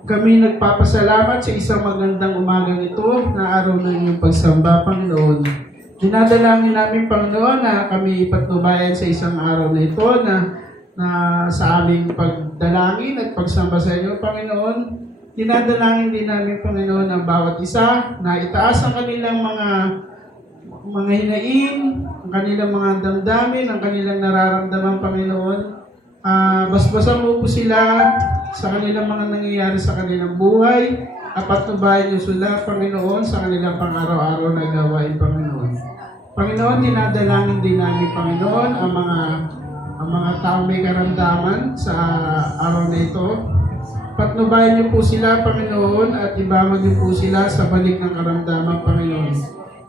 Kami nagpapasalamat sa isang magandang umaga nito na araw ng iyong pagsamba, Panginoon. Dinadalangin namin, Panginoon, na kami ipatnubayan sa isang araw na ito na sa aming pagdalangin at pagsamba sa inyo, Panginoon. Dinadalangin din namin, Panginoon, ang bawat isa na itaas ang kanilang mga hinaing, ang kanilang mga damdamin, ang kanilang nararamdaman, Panginoon. Basbasan mo po sila sa kanilang mga nangyayari sa kanilang buhay at patnubayan niyo sila, Panginoon, sa kanilang pang-araw-araw na gawain, Panginoon. Panginoon, dinadalangin din namin, Panginoon, ang mga taong may karamdaman sa araw na ito. Patnubayan niyo po sila, Panginoon, at ibamag niyo po sila sa balik ng karamdaman, Panginoon.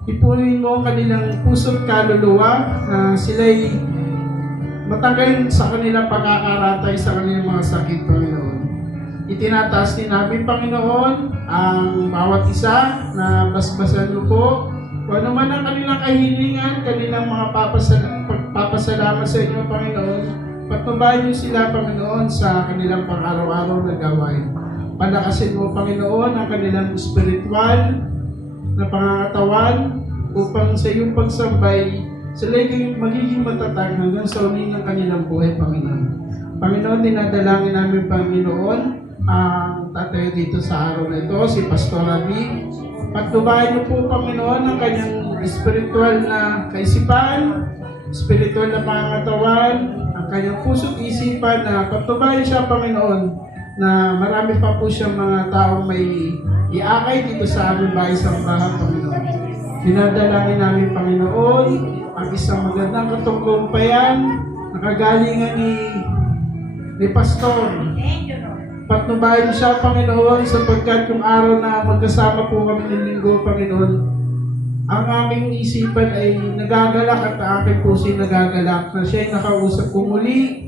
Ipunin mo ang kanilang puso't kaluluwa na sila'y matanggal sa kanilang pagkakaratay sa kanilang mga sakit, Panginoon. Itinataas din namin, Panginoon, ang bawat isa na basbasan mo po. Kung ano man ang kanilang kahilingan, kanilang mga papasalamat sa inyo, Panginoon, patnubayan niyo sila, Panginoon, sa kanilang pang-araw-araw na gawain. Palakasin mo, Panginoon, ang kanilang spiritual na pangangatawan upang sa iyong pagsambay sila magiging matatag hanggang sa uling ng kanilang buhay, Panginoon. Panginoon, dinadalangin namin, Panginoon, ang tatay dito sa araw na ito, si Pastor Abi. Patnubayan niyo po, Panginoon, ang kanyang spiritual na kaisipan, spiritual na pangangatawan, ang kanyang puso't isipan na patnubayan siya, Panginoon, na marami pa po siyang mga taong may iakay dito sa aming bahay sambahan, Panginoon. Dinadalangin namin, Panginoon, ang isang magandang katungkumpayan na kagalingan ni Pastor. Patnubayan niyo siya, Panginoon, sapagkat yung araw na magkasama po kami ng linggo, Panginoon, ang aming isipan ay nagagalak at ang aking puso ay nagagalak na siya ay nakausap ko muli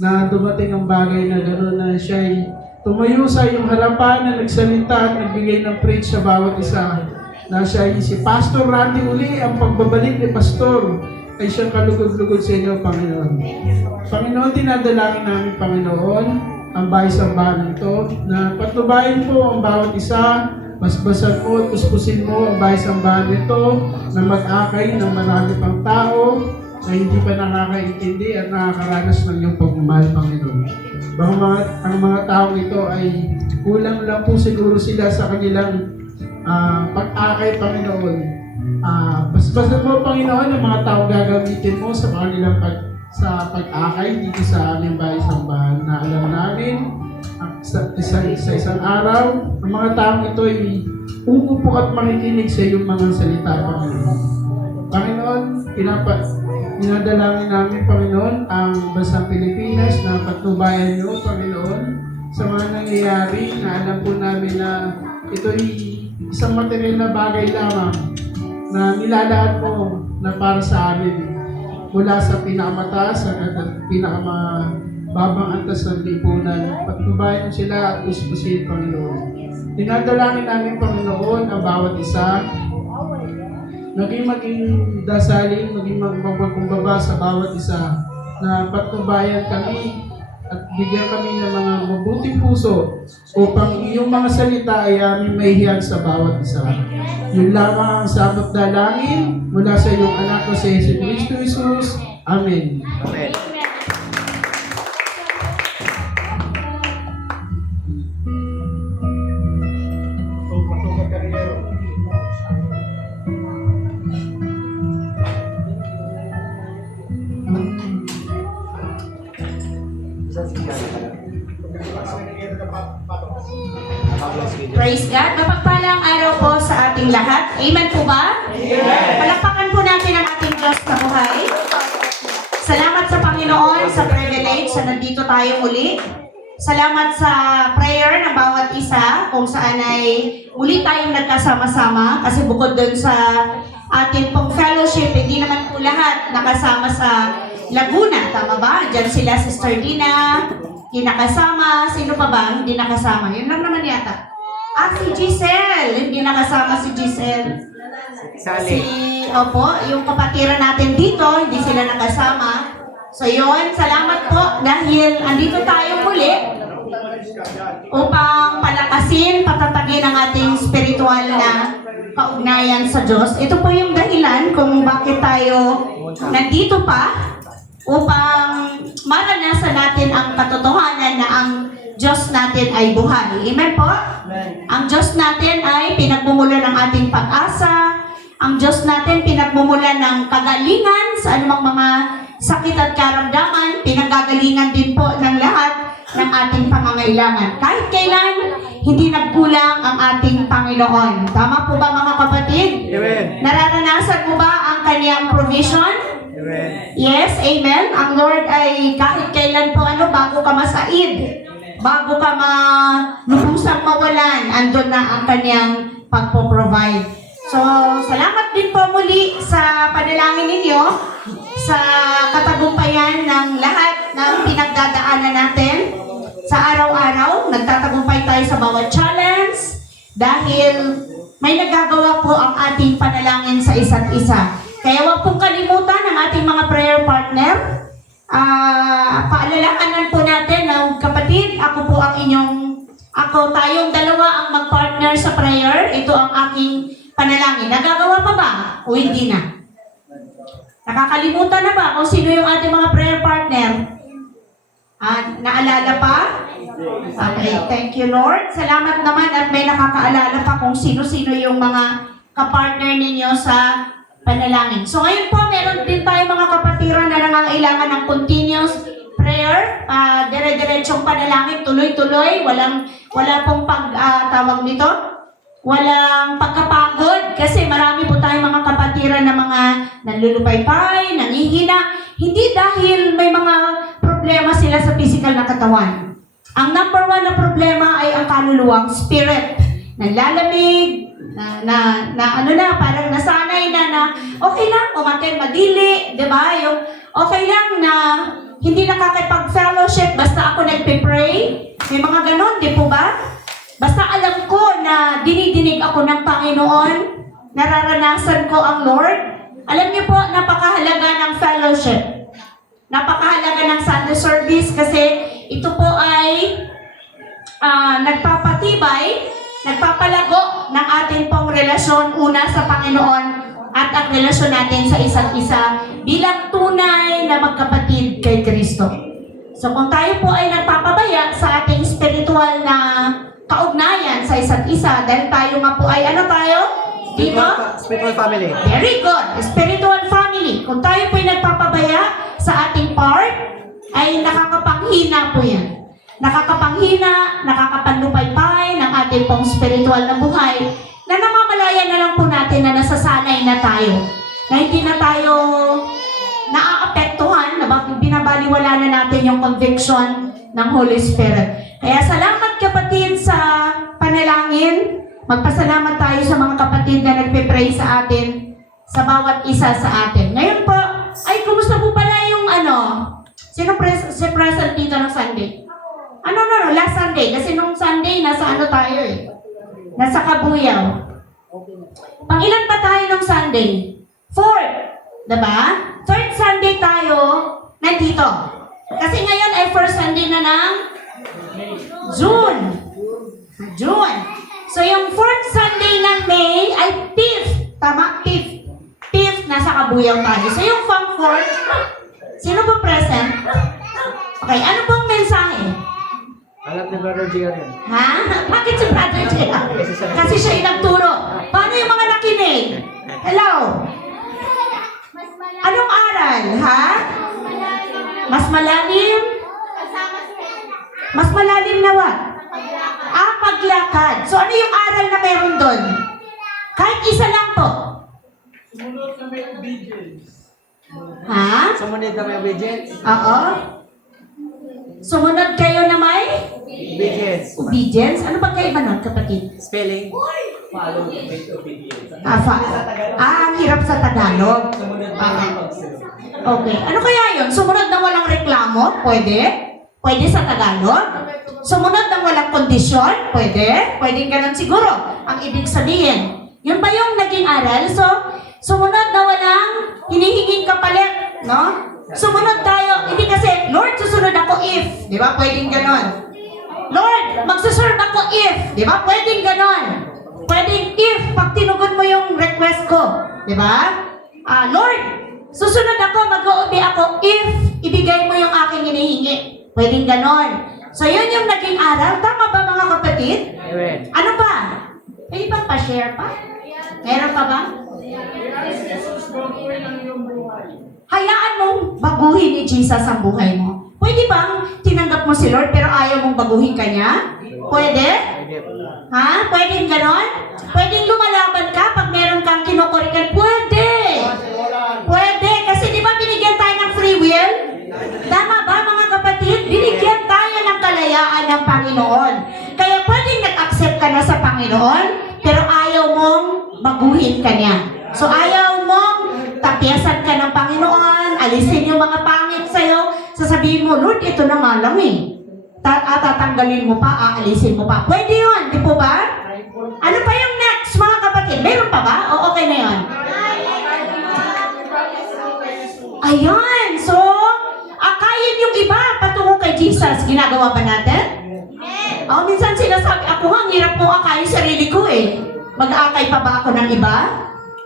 na dumating ang bagay na gano'n na siya ay tumayo sa iyong harapan na nagsalita at nagbigay ng preach sa bawat isa. Na siya ay si Pastor Randy uli, ang pagbabalik ni Pastor ay siyang kalugod-lugod sa inyo, Panginoon. Panginoon, dinadalangin namin, Panginoon, ang bahay-sambahan nito, na patnubayan po ang bawat isa, basbasan mo at puspusin mo ang bahay-sambahan nito, na mag-akay ng marami pang tao, na hindi pa nakakaintindi at nakakaranas ng iyong pagmamahal, Panginoon. Ang mga taong ito ay kulang lang po siguro sila sa kanilang pag-akay, Panginoon. Basbasan mo, Panginoon, ang mga tao gagamitin mo sa kanilang pag-akay dito sa aming bahay-sambahan na alam namin sa isang araw, ang mga taong ito ay uupo at makikinig sa iyong mga salita, Panginoon. Panginoon, dinadalangin namin, Panginoon, ang bansang Pilipinas na patnubayan niyo, Panginoon, sa mga nangyayari na alam po namin na ito ay isang material na bagay lamang na nilalaan mo na para sa amin mula sa pinakamataas at pinakamababang antas ng lipunan. Patnubayan sila at puspusin, Panginoon. Dinadalangin namin, Panginoon, ang bawat isa maging dasalin, maging magpapakumbaba sa bawat isa na patnubayan kami at bigyan kami ng mga mabuting puso upang iyong mga salita ay aming maihiyag sa bawat isa. Yun lamang ang sabot dalangin mula sa iyong anak ko si Jesucristo Jesus. Amen. Amen. Praise God. Mapagpalang araw po sa ating lahat. Amen po ba? Amen. Palakpakan po natin ang ating Diyos na buhay. Salamat sa Panginoon sa privilege na nandito tayo muli. Salamat sa prayer ng bawat isa kung saan ay muli tayong nagkasama-sama kasi bukod dun sa ating pong fellowship, hindi naman po lahat nakasama sa Laguna. Tama ba? Diyan sila Sister Dina, kinakasama. Sino pa ba hindi nakasama? Yun lang naman yata. Si Giselle. Hindi nakasama si Giselle. Opo, yung kapatiran natin dito, hindi sila nakasama. So yun, salamat po dahil andito tayo muli upang palakasin, patatagin ang ating spiritual na kaugnayan sa Diyos. Ito po yung dahilan kung bakit tayo nandito pa upang maranasan natin ang katotohanan na ang Diyos natin ay buhay. Amen po? Ang Diyos natin ay pinagmumulan ng ating pag-asa. Ang Diyos natin pinagmumulan ng kagalingan sa anumang mga sakit at karamdaman. Pinanggagalingan din po ng lahat ng ating pangangailangan. Kahit kailan, hindi nagkulang ang ating Panginoon. Tama po ba mga kapatid? Amen. Nararanasan mo ba ang kaniyang provision? Amen. Yes, amen. Ang Lord ay kahit kailan po bago ka masaid, bago ka lubusang mawalan, andun na ang kaniyang pagpo-provide. So, salamat din po muli sa panalangin ninyo, sa katagumpayan ng lahat ng pinagdadaanan natin sa araw-araw. Nagtatagumpay tayo sa bawat challenge dahil may nagagawa po ang ating panalangin sa isa't isa. Kaya huwag pong kalimutan ang ating mga prayer partner. Paalalahanan po natin na kapatid, tayong dalawa ang mag-partner sa prayer. Ito ang aking panalangin. Nagagawa pa ba? O hindi na? Nakakalimutan na ba kung sino yung ating mga prayer partner? Naalala pa? Okay, thank you Lord. Salamat naman at may nakakaalala pa kung sino-sino yung mga kapartner ninyo sa panalangin. So ngayon po, meron din tayo mga kapatiran na nangangailangan ng continuous prayer, dire-diretsong panalangin, tuloy-tuloy, wala pong tawag nito, walang pagkapagod, kasi marami po tayong mga kapatiran na mga nanlulupaypay, nangihina, hindi dahil may mga problema sila sa physical na katawan. Ang number one na problema ay ang kaluluwang spirit. Naglalamig, parang nasanay na okay lang, umaten madili, di ba? Yung okay lang na hindi nakakipag-fellowship basta ako nagpe-pray. May mga ganon, di po ba? Basta alam ko na dinidinig ako ng Panginoon, nararanasan ko ang Lord. Alam niyo po, napakahalaga ng fellowship. Napakahalaga ng Sunday service kasi ito po ay nagpapatibay, nagpapalago ng ating pong relasyon una sa Panginoon at ang relasyon natin sa isa't isa bilang tunay na magkapatid kay Kristo. So kung tayo po ay nagpapabaya sa ating spiritual na kaugnayan sa isa't isa, dahil tayo nga po ay Dito? Spiritual family. Very good. Spiritual family. Kung tayo po ay nagpapabaya sa ating part, ay nakakapanghina po yan. Nakakapanghina, nakakapanlupaypay ng ating pong spiritual na buhay na namamalaya na lang po natin na nasasanay na tayo. Na hindi na tayo naaapektuhan, na binabaliwala na natin yung conviction ng Holy Spirit. Kaya salamat kapatid sa panalangin. Magpasalamat tayo sa mga kapatid na nagpe-pray sa atin, sa bawat isa sa atin. Ngayon po, ay kumusta po pala yung sino present dito ng Sunday? Last Sunday. Kasi nung Sunday, nasa tayo eh. Nasa Kabuyaw. Pang-ilan pa tayo nung Sunday? 4. Diba? Third Sunday tayo nandito. Kasi ngayon ay first Sunday na ng June. So yung fourth Sunday ng May ay 5th. Tama? 5th nasa Kabuyaw tayo. So yung pang 4th, sino po present? Okay, ano pong mensahe? Alam ni Brother Gia rin. Ha? Bakit si Brother Gia? Kasi siya yung nagturo. Paano yung mga nakinig? Hello? Anong aral? Ha? Mas malalim? Mas malalim na what? Paglakad. So ano yung aral na meron doon? Kahit isa lang po. Sumunod na may obedience. Ha? Sumunod na may obedience. Oo. Sumunod kayo na may Obedience. obedience. Ano ba kaiba nun, kapatid? Spelling. Follow with obedience. Ang hirap sa Tagalog. Okay. Ano kaya yun? Sumunod na walang reklamo? Pwede? Pwede sa Tagalog? Sumunod ng walang kondisyon? Pwede? Pwede ganun siguro. Ang ibig sabihin. Yun ba yung naging aral? So, sumunod na walang hinihinging kapalit, no? Sumunod tayo, hindi kasi, Lord, susunod ako if. Di ba? Pwedeng ganon. Lord, magsuserve ako if. Di ba? Pwedeng ganon. Pwedeng if, pag tinugon mo yung request ko. Di ba? Lord, susunod ako, mag-uubi ako if ibigay mo yung aking hinihingi. Pwedeng ganon. So, yun yung naging aral. Tama ba mga kapatid? Amen. Ano pa? May ibang pa-share pa? Meron pa ba? Hayaan mong baguhin ni Jesus ang buhay mo. Pwede bang tinanggap mo si Lord pero ayaw mong baguhin ka niya? Pwede? Ha? Pwedeng ganon? Pwedeng lumalaban ka pag meron kang kinukurikan? Pwede! Pwede! Kasi di ba binigyan tayo ng free will? Tama ba mga kapatid? Binigyan tayo ng kalayaan ng Panginoon. Kaya pwedeng nag-accept ka na sa Panginoon pero ayaw mong baguhin ka niya. So ayaw mong tapyasan ka ng Panginoon, alisin yung mga pangit sa'yo, sasabihin mo, Lord, ito na nga lang eh. Tatanggalin mo pa, aalisin mo pa. Pwede yun, di po ba? Ano pa yung next, mga kapatid? Meron pa ba? O okay na yun? Ayan, so, akayin yung iba patungo kay Jesus. Ginagawa ba natin? Minsan sinasabi, ako nga, ang hirap kong akayin sarili ko eh. Mag-aakay pa ba ako ng iba?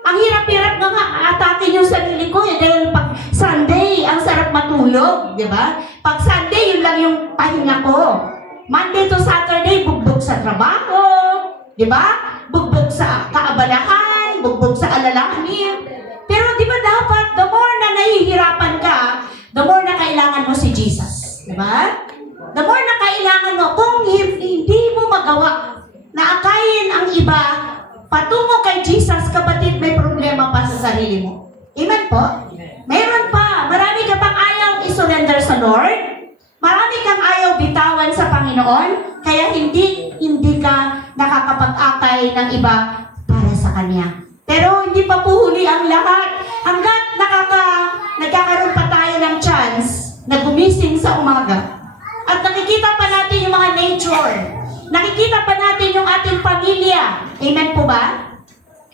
Ang hirap-hirap nga atakin yung sarili ko eh. Dahil pag Sunday, ang sarap matulog, di ba? Pag Sunday, yun lang yung pahinga ko. Monday to Saturday, bugbog sa trabaho, di ba? Bugbog sa kaabalahan, bugbog sa alalahanin. Pero di ba dapat, the more na nahihirapan ka, the more na kailangan mo si Jesus. Di ba? The more na kailangan mo, kung hindi mo magawa na akayin ang iba, patungo kay Jesus, kapatid, may problema pa sa sarili mo. Amen po? Meron pa. Marami ka pang ayaw isurrender sa Lord. Marami kang ayaw bitawan sa Panginoon. Kaya hindi ka nakakapag-akay ng iba para sa Kanya. Pero hindi pa po huli ang lahat. Hanggat nagkakaroon pa tayo ng chance na gumising sa umaga. At nakikita pa natin yung mga nature. Nakikita pa natin yung ating pamilya. Amen po ba?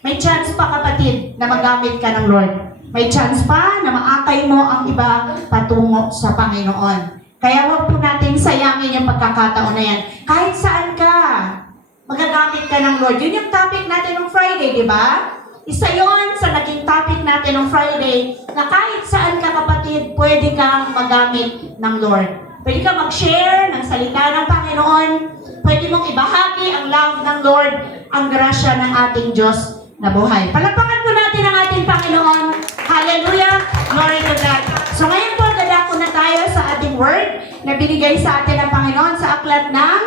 May chance pa kapatid na magamit ka ng Lord. May chance pa na maakay mo ang iba patungo sa Panginoon. Kaya huwag po natin sayangin yung pagkakataon na yan. Kahit saan ka, magagamit ka ng Lord. Yun yung topic natin ng Friday, di ba? Isa yon sa naging topic natin ng Friday na kahit saan ka kapatid, pwede kang magamit ng Lord. Pwede kang mag-share ng salita ng Panginoon. Pwede mong ibahagi ang love ng Lord, ang grasya ng ating Diyos na buhay. Palakpakan po natin ang ating Panginoon. Hallelujah! Glory to God. So ngayon po, dadako na tayo sa ating word na binigay sa atin ng Panginoon sa aklat ng...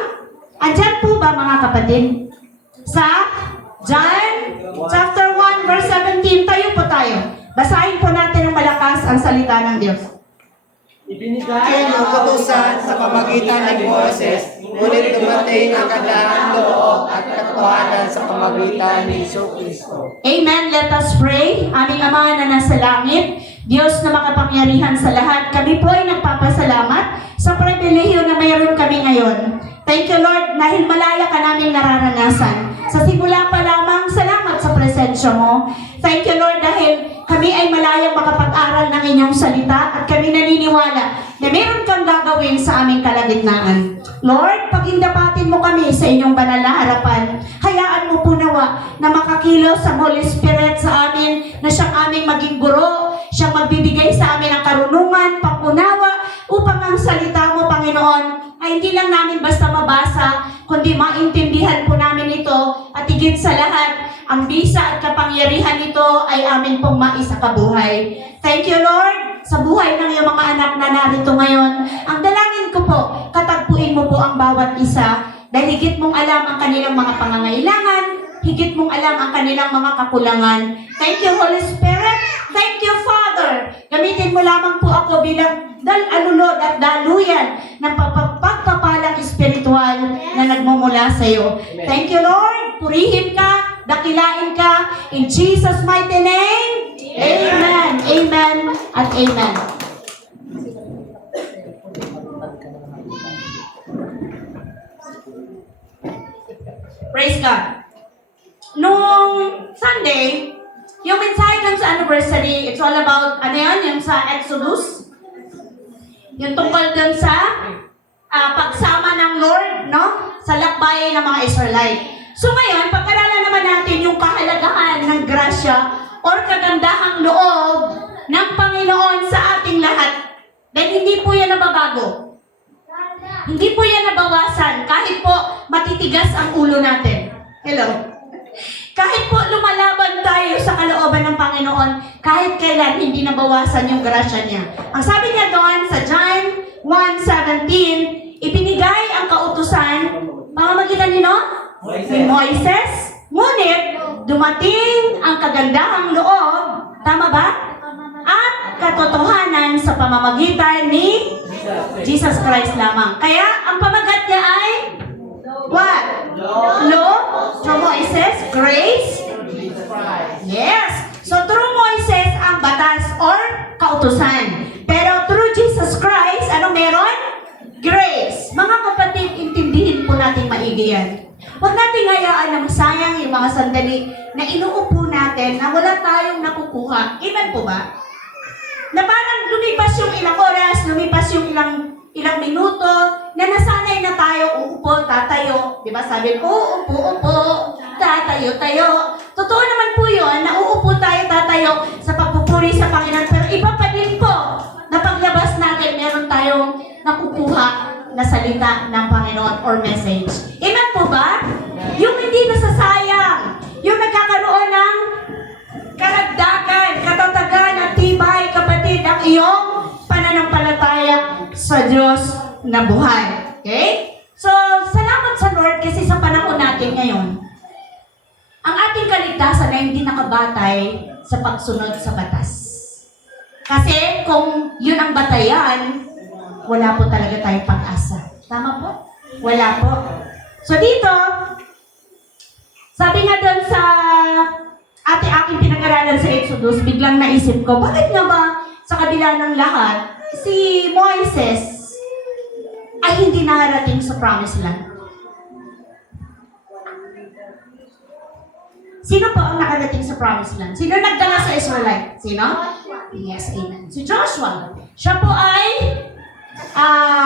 Andyan po ba mga kapatid? Sa John chapter 1 verse 17, tayo po tayo. Basahin po natin ng malakas ang salita ng Diyos. Ibinigay ng kautusan sa pamagitan ni Moses, ngunit dumating ang kadaang loob at katotohanan sa pamagitan ni Jesucristo. Amen. Let us pray. Aming Ama na nasa langit, Diyos na makapangyarihan sa lahat, kami po ay nagpapasalamat sa pribilehiyo na mayroon kami ngayon. Thank you, Lord, dahil malaya ka naming nararanasan. Sa simula pa lamang, salamat sa presensya mo. Thank you, Lord, dahil kami ay malayang makapag-aral ng inyong salita at kami naniniwala na meron kang gagawin sa aming kalagitnaan. Lord, pagindapatin mo kami sa inyong banal na harapan. Hayaan mo po nawa na makakilos sa Holy Spirit sa amin, na siyang aming maging guro, siyang magbibigay sa amin ng karunungan, pangunawa, upang ang salita mo, Panginoon, ay hindi lang namin basta mabasa, kundi maintindihan po namin ito, at higit sa lahat, ang bisa at kapangyarihan nito ay amin pong maisakabuhay. Thank you, Lord, sa buhay ng iyong mga anak na narito ngayon. Ang dalangin ko po, katagpuin mo po ang bawat isa, dahil higit mong alam ang kanilang mga pangangailangan, higit mong alam ang kanilang mga kakulangan. Thank you, Holy Spirit. Thank you, Father. Gamitin mo lamang po ako bilang alulod at daluyan ng pagpapalang espiritual na nagmumula sa iyo. Thank you, Lord. Purihin ka, dakilain ka. In Jesus' mighty name, Amen, Amen, at Amen. Praise God. Nung Sunday, yung mensahe dun sa anniversary, it's all about, ano yun, yung sa Exodus? Yung tungkol dun sa pagsama ng Lord, no? Sa lakbayin ng mga Israelite. So ngayon, pag-aralan naman natin yung kahalagahan ng grasya or kagandahang loob ng Panginoon sa ating lahat. Dahil hindi po yan nababago. Hindi po yan nabawasan kahit po matitigas ang ulo natin. Hello? Kahit po lumalaban tayo sa kalooban ng Panginoon, kahit kailan hindi nabawasan yung grasya niya. Ang sabi niya doon sa John 1:17, ibinigay ang kautusan, pamamagitan ni Moises, ngunit dumating ang kagandahang loob, tama ba? At katotohanan sa pamamagitan ni Jesus Christ lamang. Kaya ang pamagat niya ay what? Law? Through Moises? Grace? Yes. So through Moises ang batas or kautusan. Pero through Jesus Christ, ano meron? Grace. Mga kapatid, intindihin po natin maigi yan. Huwag natin hayaan na masayang yung mga sandali na inuupo natin na wala tayong nakukuha. Amen po ba? Na parang lumipas yung ilang oras, lumipas yung ilang minuto, na nasanay na tayo, uupo, tatayo. Diba sabi, uupo, tatayo, tayo. Totoo naman po yun, na uupo tayo, tatayo sa pagpupuri sa Panginoon. Pero iba pa din po, na paglabas natin, meron tayong nakukuha na salita ng Panginoon or message. Amen po ba? Yung hindi nasasayang, yung nagkakaroon ng karagdagan, katatagan at tibay, kapatid, ang iyong pananampalataya sa Diyos na buhay. Okay? So, salamat sa Lord kasi sa panahon natin ngayon, ang ating kaligtasan ay hindi nakabatay sa pagsunod sa batas. Kasi kung yun ang batayan, wala po talaga tayong pag-asa. Tama po? Wala po. So dito, sabi nga doon sa aking pinag-aralan sa Exodus, biglang naisip ko, bakit nga ba sa kabila ng lahat, si Moises ay hindi nakarating sa Promised Land? Sino po ang nakarating sa Promised Land? Sino nagdala sa Israelite? Sino? Yes, amen. Si Joshua. Siya po ay,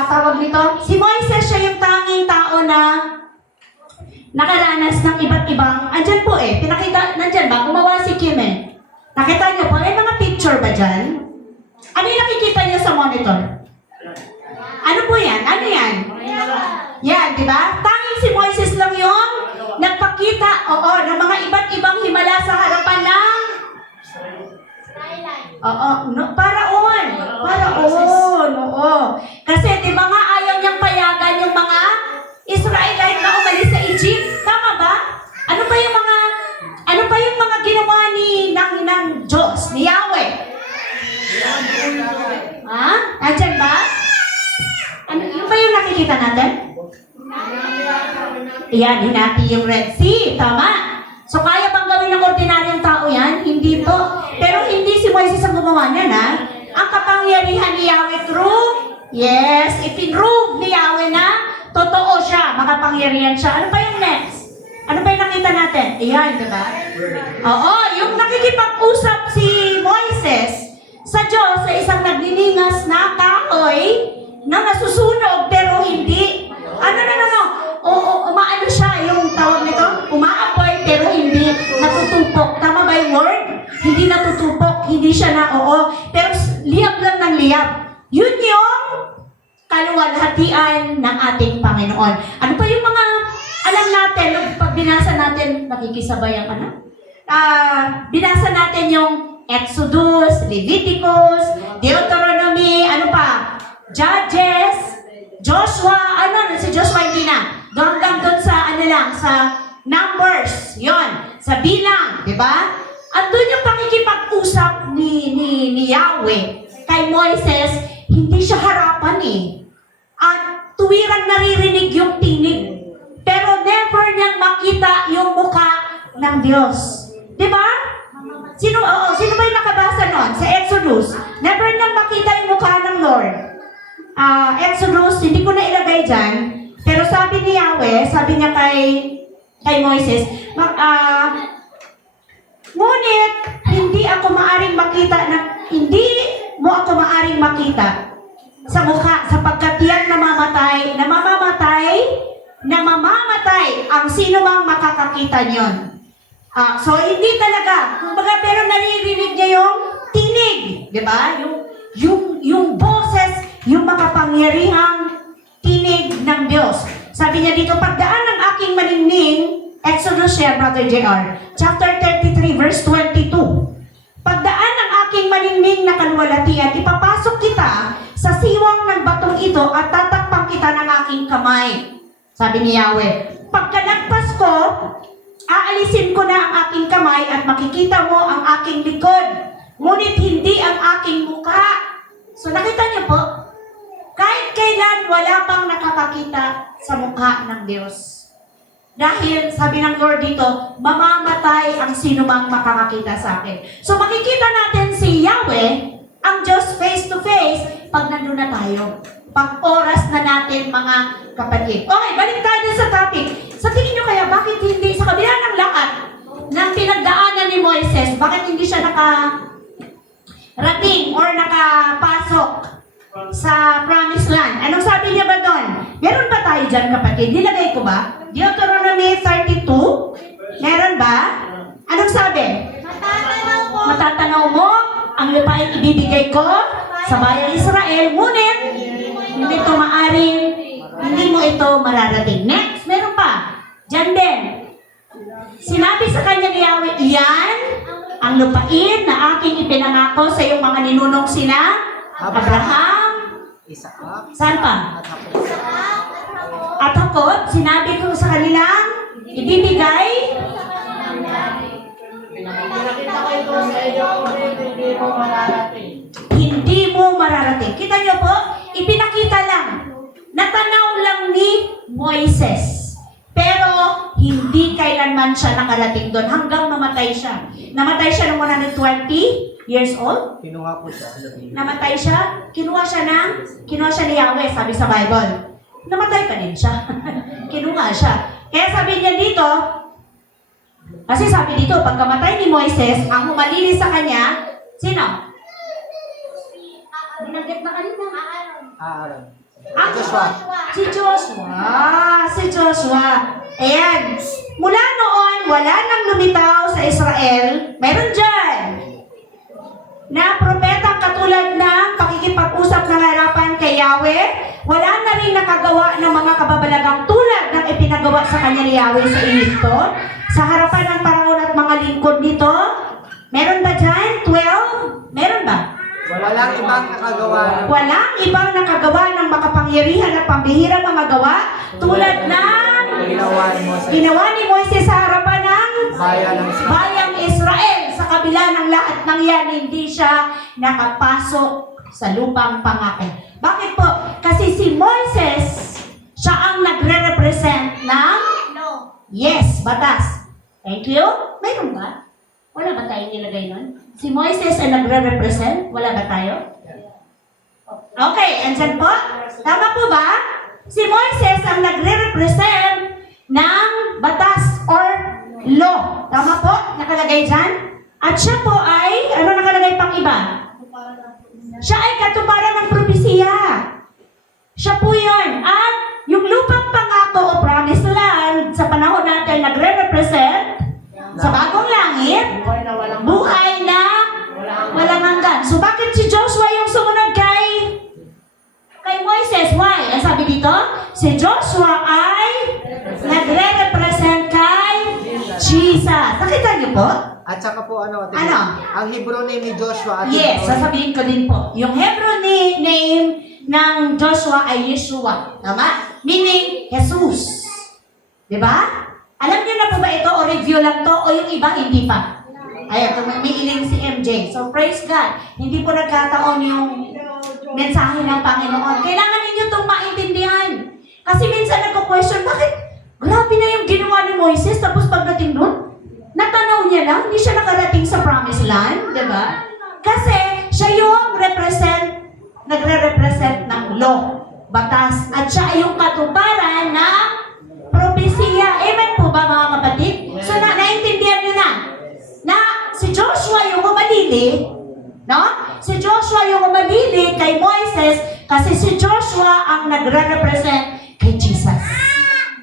tawag nito, si Moises, siya yung tanging tao na nakaranas ng iba't ibang, andyan po pinakita, nandyan ba? Gumawa si Kim Nakita niyo po, may mga picture ba dyan? Ano yung nakikita niyo sa monitor? Ano po yan? Ano yan? Yan, di ba? Tanging si Moises lang yung nagpakita, ng mga iba't ibang himala sa harapan ng Paraon. Kasi di ba nga ayaw niyang payagan yung mga Israelite na umalis sa Egypt. Tama ba? Ano pa yung mga ginawa ng Diyos, ni Yahweh? Nandiyan ba? Yung ba yung nakikita natin? Yan, hinati yung Red Sea. Tama. So, kaya bang gawin ng ordinaryong tao yan? Hindi po. Pero hindi si Moises ang gumawa niyan, Ang kapangyarihan ni Yahweh ipinrove ni Yahweh na totoo siya, makapangyarihan siya. Ano pa yung next? Ano pa yung nakita natin? Ayan, diba? Yung nakikipag-usap si Moises sa Diyos sa isang naglilingas na kahoy na nasusunog pero hindi. Umaano siya, yung tawag nito, umaapoy pero hindi natutupok. Tama ba yung word? Hindi natutupok, hindi siya pero liyab lang ng liyab. Yun yung kaluwalhatian ng ating Panginoon. Ano pa yung mga alam natin, pag binasa natin, nakikisabay ang binasa natin yung Exodus, Leviticus, Deuteronomy, Judges, Joshua, si Joshua hindi na. Doon lang sa Numbers, yon, sa bilang, di ba? At doon yung pakikipag-usap ni Yahweh kay Moises, hindi siya harapan At tuwirang naririnig yung tinig. Pero never niyang makita yung mukha ng Diyos. Di ba? Sino ba yung nakabasa nun? Sa Exodus. Never niyang makita yung mukha ng Lord. Exodus, hindi ko na ilagay dyan. Pero sabi ni Yahweh, sabi niya kay Moises, ngunit, hindi mo ako maaring makita sa mukha, sapagkat yan namamatay ang sino mang makakakita niyon. So hindi talaga, kumbaga pero naririnig niya yung tinig, di ba? Yung boses, yung makapangyarihang tinig ng Diyos. Sabi niya dito, pagdaan ng aking maningning, Exodus siya, Brother JR, chapter 33, verse 22. Pagdaan ng aking maningning na kaluwalhatian, ipapasok kita sa siwang ng batong ito at tatakpan kita ng aking kamay. Sabi ni Yahweh, pagkalagpas ko, aalisin ko na ang aking kamay at makikita mo ang aking likod, ngunit hindi ang aking mukha. So nakita niyo po, kahit kailan wala pang nakakakita sa mukha ng Diyos. Dahil, sabi ng Lord dito, mamamatay ang sino mang makakakita sa akin. So makikita natin si Yahweh, ang Diyos face to face, pag nandun na tayo. Pag oras na natin, mga kapatid. Okay, balik tayo sa topic. Sa tingin nyo kaya, bakit hindi, sa kabila ng lahat ng pinagdaanan ni Moises, bakit hindi siya nakarating or nakapasok sa promised land? Anong sabi niya ba doon? Meron ba tayo dyan, kapatid? Nilagay ko ba? Deuteronomy 32? Meron ba? Anong sabi? Matatanaw mo ang lupain ibibigay ko sa bayang Israel, ngunit hindi ito maaring, hindi mo ito mararating. Next, meron pa. Diyan din. Sinabi sa kanya ni Yahweh, iyan ang lupain na aking ipinangako sa iyong mga ninunong sina Abraham, Isaac, saan pa? at Jacob. At Jacob, sinabi ko sa kanilang ibibigay hindi mo mararating. Kita niyo po, ipinakita lang. Natanaw lang ni Moises. Pero hindi kailanman siya nakarating doon hanggang namatay siya. Namatay siya ng 120 years old. Kinuha po siya. Namatay siya. Kinuha siya ni Yahweh, sabi sa Bible. Namatay pa din siya. Kinuha siya. Kaya sabi niya dito, kasi sabi dito, pagkamatay ni Moises, ang humalilis sa kanya, sino? Binanggit na kanina. Aaron. Ang Joshua. Si Joshua. Si Joshua. Ayan. Mula noon, wala nang lumitaw sa Israel. Meron dyan na propetang katulad ng pakikipag-usap ng harapan kay Yahweh. Wala na rin nakagawa ng mga kababalagang tulad ng ipinagawa sa kanya ni Yahweh sa Egypto. Sa harapan ng paraon at mga lingkod nito. Meron ba dyan? 12? Meron ba? Walang ibang nakagawa. Walang ibang nakagawa ng makapangyarihan at pambihirang mga gawa tulad ng ginawa ni Moises sa harapan ng bayang Israel. Sa kabila ng lahat ng yan, hindi siya nakapasok sa lupang pangako. Bakit po? Kasi si Moises, siya ang nagre-represent ng batas. Thank you. Mayroon ba? Wala ba tayo nilagay nun? Si Moises ay nagre-represent? Wala ba tayo? Okay, andyan po. Tama po ba? Si Moises ang nagre-represent ng batas or law. Tama po? Nakalagay dyan? At siya po ay, ano nakalagay pang iba? Siya ay katuparan ng propesiya. Siya po yun. At yung lupang pangako o promised land sa panahon natin nagre-represent sa bagong langit, buhay na walang hanggan. So bakit si Joshua yung sumunod kay Moises? Why? Ang sabi dito, si Joshua ay nagre-represent kay Jesus. Nakita niyo po? At saka po ano? Ano? Ang Hebrew name ni Joshua. Yes, sasabihin ko din po. Yung Hebrew name ng Joshua ay Yeshua. Tama? Meaning, Jesus. Diba? Alam niyo na po ba ito o review lang to o yung iba hindi pa? Ayan, may iling si MJ. So praise God. Hindi po nagkataon yung mensahe ng Panginoon. Kailangan ninyo itong maintindihan. Kasi minsan nagko-question, bakit grabe na yung ginawa ni Moises tapos pagdating doon, natanaw niya lang, hindi siya nakarating sa promised land, di ba? Kasi siya yung nagre-represent ng law, batas, at siya yung katuparan ng propesiya. Amen po ba mga kapatid? So naintindihan niyo na si Joshua yung umalili, no? Si Joshua yung umalili kay Moises Kasi si Joshua ang nagre-represent kay Jesus.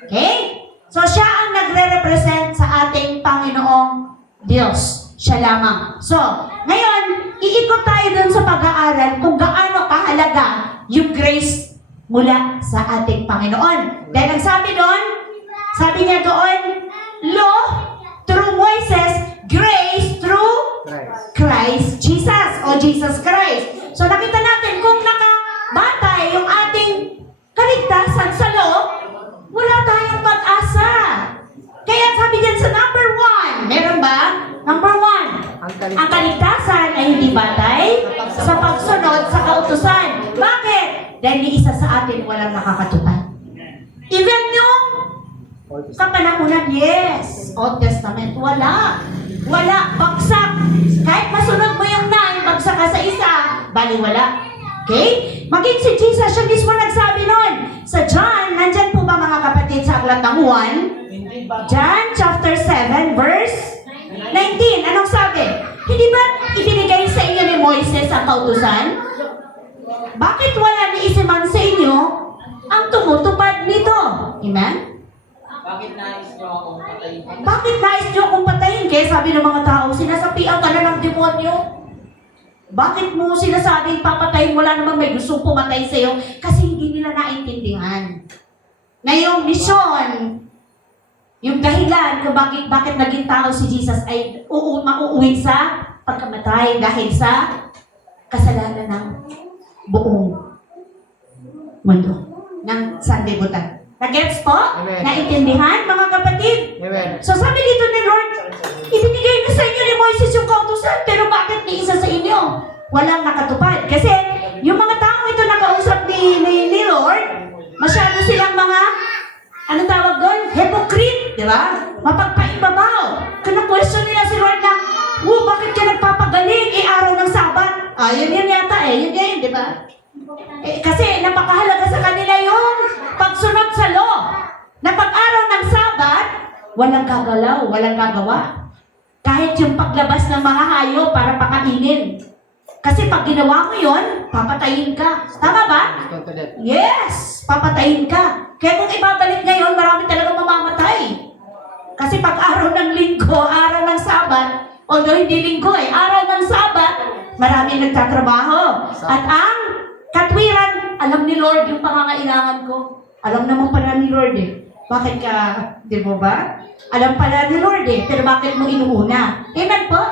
Okay? So siya ang nagre-represent sa ating Panginoong Diyos. Siya lamang. So, ngayon, iikot tayo dun sa pag-aaral kung gaano kahalaga yung grace mula sa ating Panginoon. Dahil ang sabi doon, sabi niya doon, law through Moses, grace through Christ Jesus o Jesus Christ. So nakita natin kung nakabatay yung ating kaligtasan sa law, wala tayong pag-asa. Kaya sabi diyan sa number 1, meron ba? Number 1, ang kaligtasan ay hindi batay sa pagsunod sa kautusan. Bakit? Dahil ni isa sa atin walang nakakatupad. Even yung kapanahunan, yes. Old Testament, wala. Wala, bagsak. Kahit masunod mo yung 9, bagsak ka sa isa, baliwala. Okay? Maging si Jesus, siya mismo nagsabi nun. Sa John, nandyan po ba mga kapatid sa aklat ng 1? John chapter 7, verse 19. Anong sabi? Hindi ba ibinigay sa inyo ni Moises ang kautusan? Bakit wala ni isa man sa inyo ang tumutupad nito? Amen? Bakit nais niyo akong patayin? Bakit nais niyo akong patayin? Kaya sabi ng mga tao, sinasapian ka na ng demonyo. Bakit mo sinasabing papatayin? Wala namang may gustong pumatay sa iyo kasi hindi nila naintindihan na yung misyon, yung dahilan kung bakit naging tao si Jesus ay mauuwi sa pagkamatay dahil sa kasalanan ng buong mundo ng sanlibutan. Nagets po? Amen. Naintindihan, mga kapatid? Amen. So sabi dito ni Lord, ibinigay na sa inyo ni Moises yung kautusan, pero bakit ni isa sa inyo walang nakatupad? Kasi yung mga tao ito nakausap ni Lord, masyado silang mga, ano tawag doon? Hypocrite, di ba? Mapagpaibabaw. Kaya question nila si Lord na, bakit ka nagpapagaling? Araw ng Sabat. Yun yata yun yun, di ba? Kasi napakahalaga sa kanila yung pagsunod sa law. Na pag-araw ng Sabat, walang gagalaw, walang gagawa. Kahit yung paglabas ng mga hayop para pakainin. Kasi pag ginawa mo yun, papatayin ka. Tama ba? Yes! Papatayin ka. Kaya kung ibabalik ngayon, marami talagang mamamatay. Kasi pag araw ng linggo, araw ng Sabat, although hindi linggo araw ng Sabat, marami nagtatrabaho. At ang katwiran, alam ni Lord yung pangangailangan ko. Alam naman pala ni Lord Bakit ka, di mo ba? Alam pala ni Lord pero bakit mo inuuna? Amen po?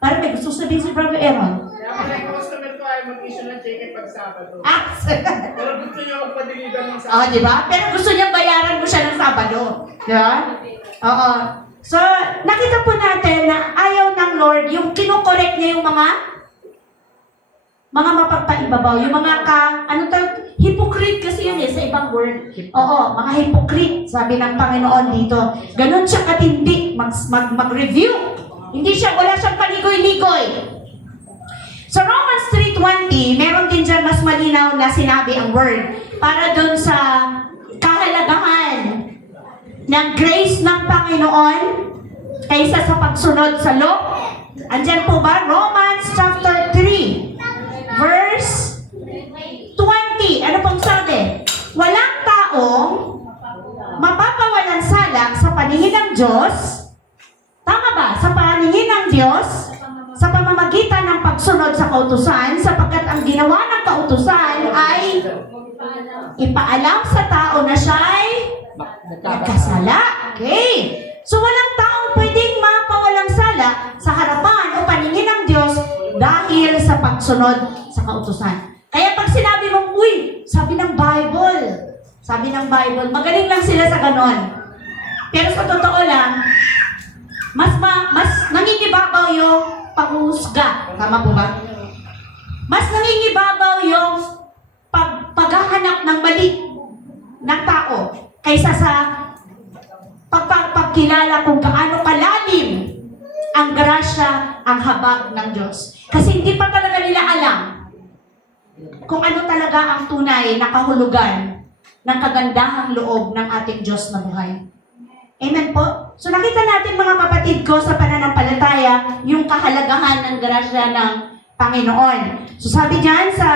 Parang may gusto sabihin si Brother Aaron. Kaya customer ko ay mag-issue ng check pag Sabado. Pero Pero gusto niya magpadeliver ng Sabado. di ba? Pero gusto niya bayaran mo siya ng Sabado. Di ba? Oo. So, nakita po natin na ayaw ng Lord, yung kinokorek niya yung mga mapagpaibabaw, yung mga hypocrite kasi yun sa ibang word. Oo, mga hypocrite, sabi ng Panginoon dito. Ganon siya katindi, mag-review. Wala siyang paligoy-ligoy. Sa Romans 3:20, meron din dyan mas malinaw na sinabi ang word para dun sa kahalagahan ng grace ng Panginoon kaysa sa pagsunod sa law. Andyan po ba? Romans chapter 3, verse 20. Ano pong sabi? Walang taong mapapawalan sala sa paningin ng Diyos. Tama ba? Sa paningin ng Diyos, sa pamamagitan ng pagsunod sa kautusan, sapagkat ang ginawa ng kautusan ay ipaalam sa tao na siya'y nagkasala. Okay. So walang taong pwedeng mapawalang sala sa harapan o paningin ng Diyos dahil sa pagsunod sa kautusan. Kaya pag sinabi mong, sabi ng Bible, magaling lang sila sa ganon. Pero sa totoo lang, mas nangingibabaw yung panghuhusga. Tama po ba? Mas nangingibabaw yung paghahanap ng mali ng tao kaysa sa pagkilala kung gaano kalalim ang grasya, ang habag ng Diyos. Kasi hindi pa talaga nila alam kung ano talaga ang tunay na kahulugan ng kagandahang loob ng ating Diyos na buhay. Amen po? So nakita natin mga kapatid ko sa pananampalataya yung kahalagahan ng grasya ng Panginoon. So sabi diyan sa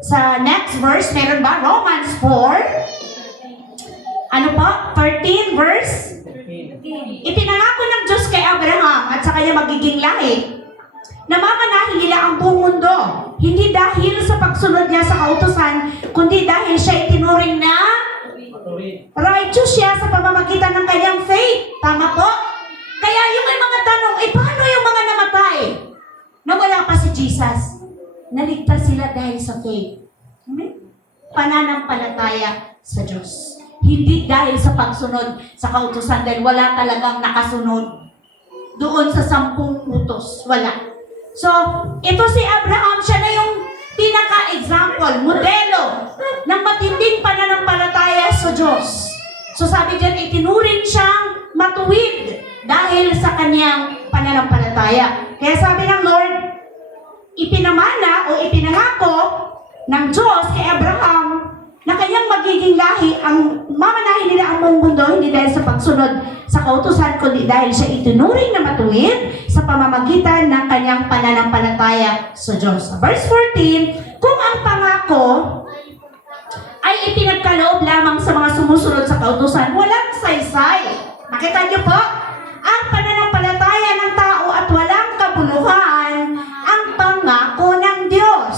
Sa next verse, meron ba? Romans 4. Ano po? 13 verse? Ipinangako ng Diyos kay Abraham at sa kanya magiging lahi na mamanahin nila ang buong mundo. Hindi dahil sa pagsunod niya sa kautusan, kundi dahil siya itinuring na righteous siya sa pamamagitan ng kanyang faith. Tama po? Kaya yung may mga tanong, paano yung mga namatay? Na wala pa si Jesus. Naligtas sila dahil sa faith. Pananampalataya sa Diyos. Hindi dahil sa pagsunod sa kautusan dahil wala talagang nakasunod doon sa 10 utos. Wala. So, ito si Abraham, siya na yung pinaka-example, modelo ng matinding pananampalataya sa Diyos. So sabi dyan, itinuring siyang matuwid dahil sa kanyang pananampalataya. Kaya sabi ng Lord, ipinamana o ipinangako ng Diyos kay Abraham na kanyang magiging lahi, ang mamanahin nila ang buong mundo, hindi dahil sa pagsunod sa kautusan, kundi dahil siya itinuring na matuwid sa pamamagitan ng kanyang pananampalataya sa Diyos. Verse 14, kung ang pangako ay ipinagkaloob lamang sa mga sumusunod sa kautusan, walang saysay. Nakita niyo po? Ang pananampalataya ng tao at walang kabuluhan ang pangako ng Diyos.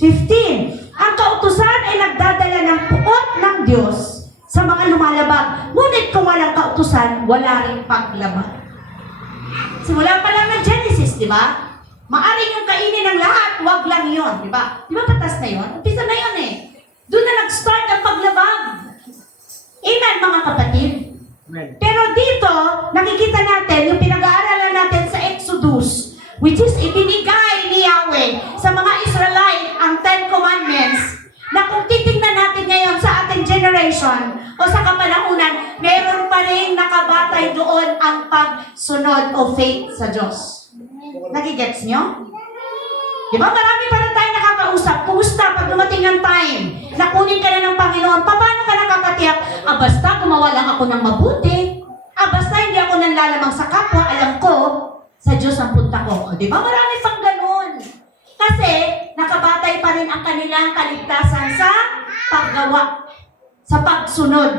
15. Ang kautusan ay nagdadala ng puot ng Diyos sa mga lumalabag. Ngunit kung walang kautusan, wala rin paglabag. Simula pa lang ng Genesis, di ba? Maaring yung kainin ng lahat, wag lang yun, di ba? Di ba patas na yun? Umpisa na yun eh. Doon na nag-start ang paglabag. Amen, mga kapatid. Amen. Pero dito, nakikita natin yung pinag-aaralan natin sa Exodus, which is ibinigay ni Yahweh sa mga Israelite ang 10 Commandments, na kung titingnan natin ngayon sa ating generation o sa kapanahunan, meron pa rin nakabatay doon ang pagsunod o faith sa Diyos. Nagigets nyo? Di ba? Marami pa rin tayo nakakausap. Kumusta pag dumating ang time na kunin ka na ng Panginoon? Paano ka nakakatiyak? Basta gumawa lang ako ng mabuti. Basta hindi ako nanlalamang sa kapwa. Alam ko, sa Diyos ang punta ko. Di ba? Marami pang ganun. Kasi, nakabatay pa rin ang kanilang kaligtasan sa paggawa, sa pagsunod.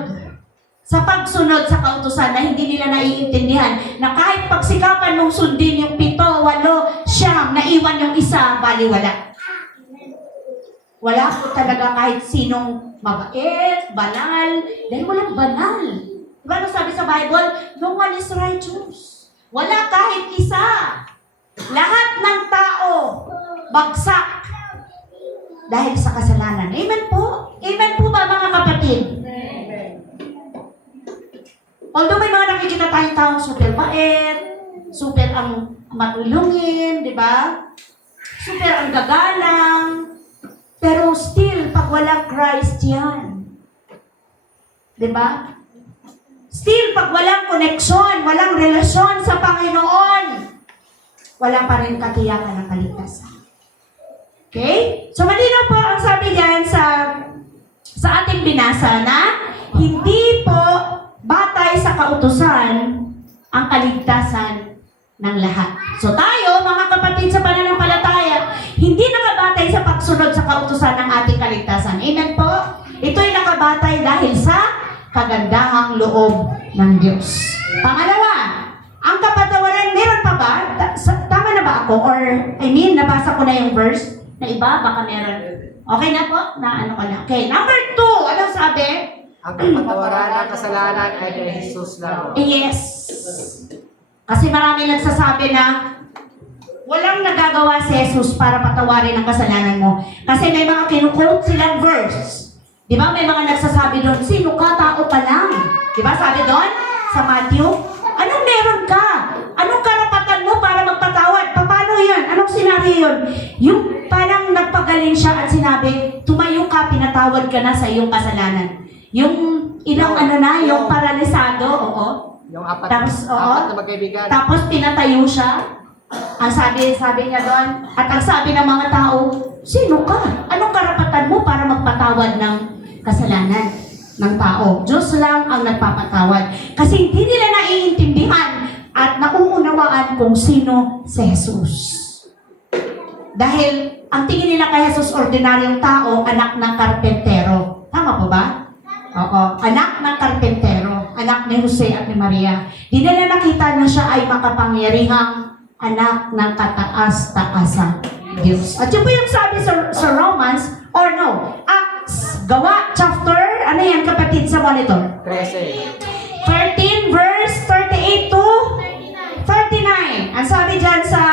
Sa pagsunod sa kautusan na hindi nila naiintindihan na kahit pagsikapan mong sundin yung 7, 8, 9, naiwan yung isa, baliwala. Wala po talaga kahit sinong mabait, banal, dahil walang banal. Diba ano sabi sa Bible? No one is righteous. Wala kahit isa. Lahat ng tao, bagsak. Dahil sa kasalanan. Amen po? Amen po ba mga kapatid? Although may mga nakikita tayong taong super bait, super ang matulungin, di ba? Super ang gagalang, pero still, pag walang Christ yan. Di ba? Still, pag walang koneksyon, walang relasyon sa Panginoon, wala pa rin katiyakan ng kaligtasan. Okay? So, malinaw po ang sabi diyan sa ating binasa na hindi po batay sa kautusan ang kaligtasan ng lahat. So tayo, mga kapatid sa pananampalataya, hindi nakabatay sa pagsunod sa kautusan ng ating kaligtasan. Amen po? Ito'y nakabatay dahil sa kagandahang loob ng Diyos. Pangalawa, ang kapatawaran, meron pa ba? Tama na ba ako? Or, nabasa ko na yung verse na iba, baka meron. Okay na po? Na ano ka na? Okay, number 2, anong sabi? Ang kapatawaran ng kasalanan ay kay Jesus lang. Yes. Kasi marami nagsasabi na walang nagagawa si Jesus para patawarin ang kasalanan mo. Kasi may mga kinuquote silang verse. Di ba? May mga nagsasabi doon, sino ka? Tao pa lang. Di ba? Sabi doon sa Matthew, anong meron ka? Anong karapatan mo para magpatawad? Paano yan? Anong sinabi yun? Yung parang nagpagaling siya at sinabi, tumayo ka, pinatawad ka na sa iyong kasalanan. Yung ilang yung paralisado, oo. Yung apat Tapos, na magkaibigan. Tapos pinatayo siya. Ang sabi niya doon, at ang sabi ng mga tao, sino ka? Anong karapatan mo para magpatawad ng kasalanan ng tao? Diyos lang ang nagpapatawad. Kasi hindi nila naiintindihan at nauunawaan kung sino si Jesus. Dahil ang tingin nila kay Jesus, ordinaryong tao, anak ng karpentero. Tama po ba? Oo, anak ng karpentero, anak ni Jose at ni Maria. Di nila nakita na siya ay makapangyarihang anak ng kataas-taasang Diyos. At yun po yung sabi sa Romans, or no, Acts, Gawa, chapter, ano yan kapatid sa monitor? 13 verse 38 to 39. Ang sabi dyan sa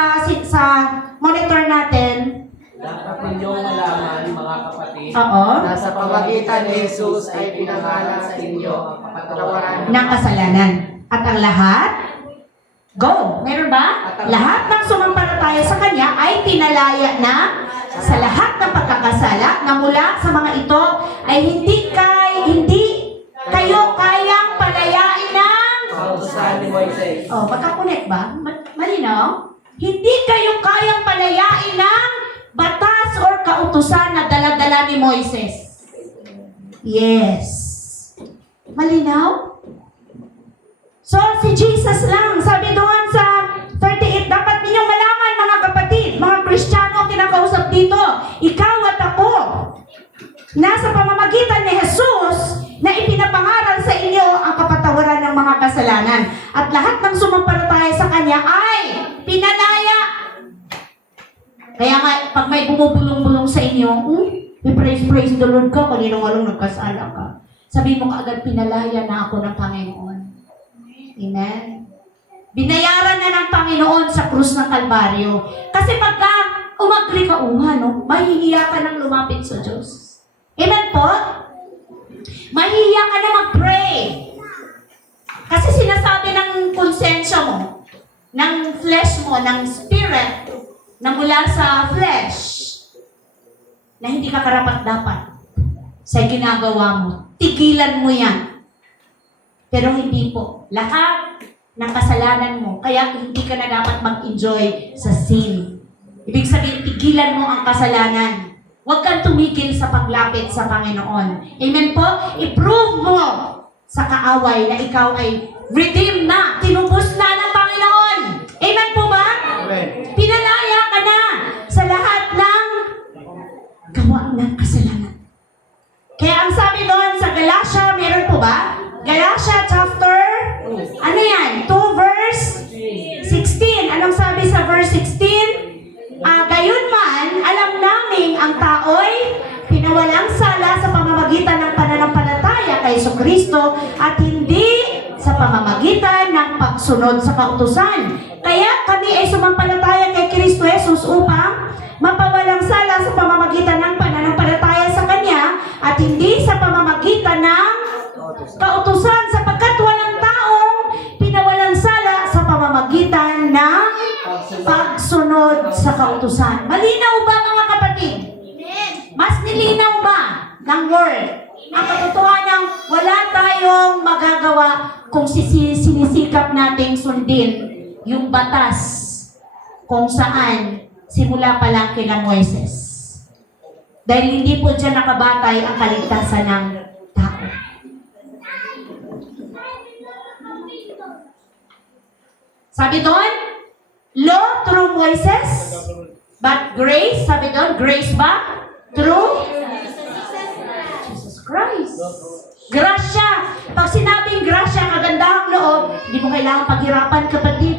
monitor natin, Dapat ninyong malaman, mga kapatid, oo, na sa pamagitan ni Jesus ay pinangalan sa inyo ang kapatawaran ng kasalanan. At ang lahat, go! Meron ba? Lahat ng sumampalataya sa Kanya ay pinalaya na sa lahat ng pagkakasala na mula sa mga ito ay hindi kayo kayang palayain ng... kautusan ni Moises. Oh, magkakunik ba? Malinaw? Hindi kayo kayang palayain ng batas or kautusan na dala-dala ni Moises. Yes. Malinaw? So, si Jesus lang, sabi doon sa 38, dapat ninyong malaman mga kapatid, mga Kristiyano kinakausap dito, ikaw at ako, nasa pamamagitan ni Jesus na ipinapangaral sa inyo ang kapatawaran ng mga kasalanan. At lahat ng sumampalataya sa Kanya ay pinalaya. Kaya nga, pag may bumubulong-bulong sa inyo, praise the Lord ka, kanino nga lang nagkasala ka. Sabi mo kaagad, pinalaya na ako ng Panginoon. Amen? Binayaran na ng Panginoon sa krus ng Kalbaryo. Kasi pagka umagri ka, no? Mahihiya ka nang lumapit sa Diyos. Amen po? Mahihiya ka na mag-pray. Kasi sinasabi ng konsensya mo, ng flesh mo, ng spirit, na mula sa flesh, na hindi ka karapat-dapat sa ginagawa mo. Tigilan mo yan. Pero hindi po. Lahat ng kasalanan mo, kaya hindi ka na dapat mag-enjoy sa sin. Ibig sabihin, tigilan mo ang kasalanan. Huwag kang tumigil sa paglapit sa Panginoon. Amen po? I-prove mo sa kaaway na ikaw ay redeemed na, tinubos na ng Panginoon. Amen po ba? Amen. Pinalaya ka na sa lahat ng gawa ng kasalanan. Kaya ang sabi doon sa Galatia, meron po ba? Galatia chapter, ano yan? 2 verse 16. Anong sabi sa verse 16? Gayunman, alam namin ang tao'y pinawalang sala sa pamamagitan ng pananampalataya kay Jesucristo at hindi sa pamamagitan ng pagsunod sa kautusan. Kaya kami ay sumampalataya kay Kristo Jesus upang mapawalang sala sa pamamagitan ng pananampalataya sa Kanya at hindi sa pamamagitan ng kautusan sapagkat walang taong pinawalang sala sa pamamagitan ng pagsunod sa kautusan. Malinaw ba mga kapatid? Mas nilinaw ba ng word? Ang katotohanan, wala tayong magagawa kung sinisikap nating sundin yung batas kung saan simula pa lang kina Moises. Dahil hindi po dyan nakabatay ang kaligtasan ng tao. Sabi doon, law through Moises, but grace, sabi doon, grace ba? Through Jesus Christ. Grasya. Pag sinabing grasya, kagandahang loob, hindi mo kailangan paghirapan, kapatid.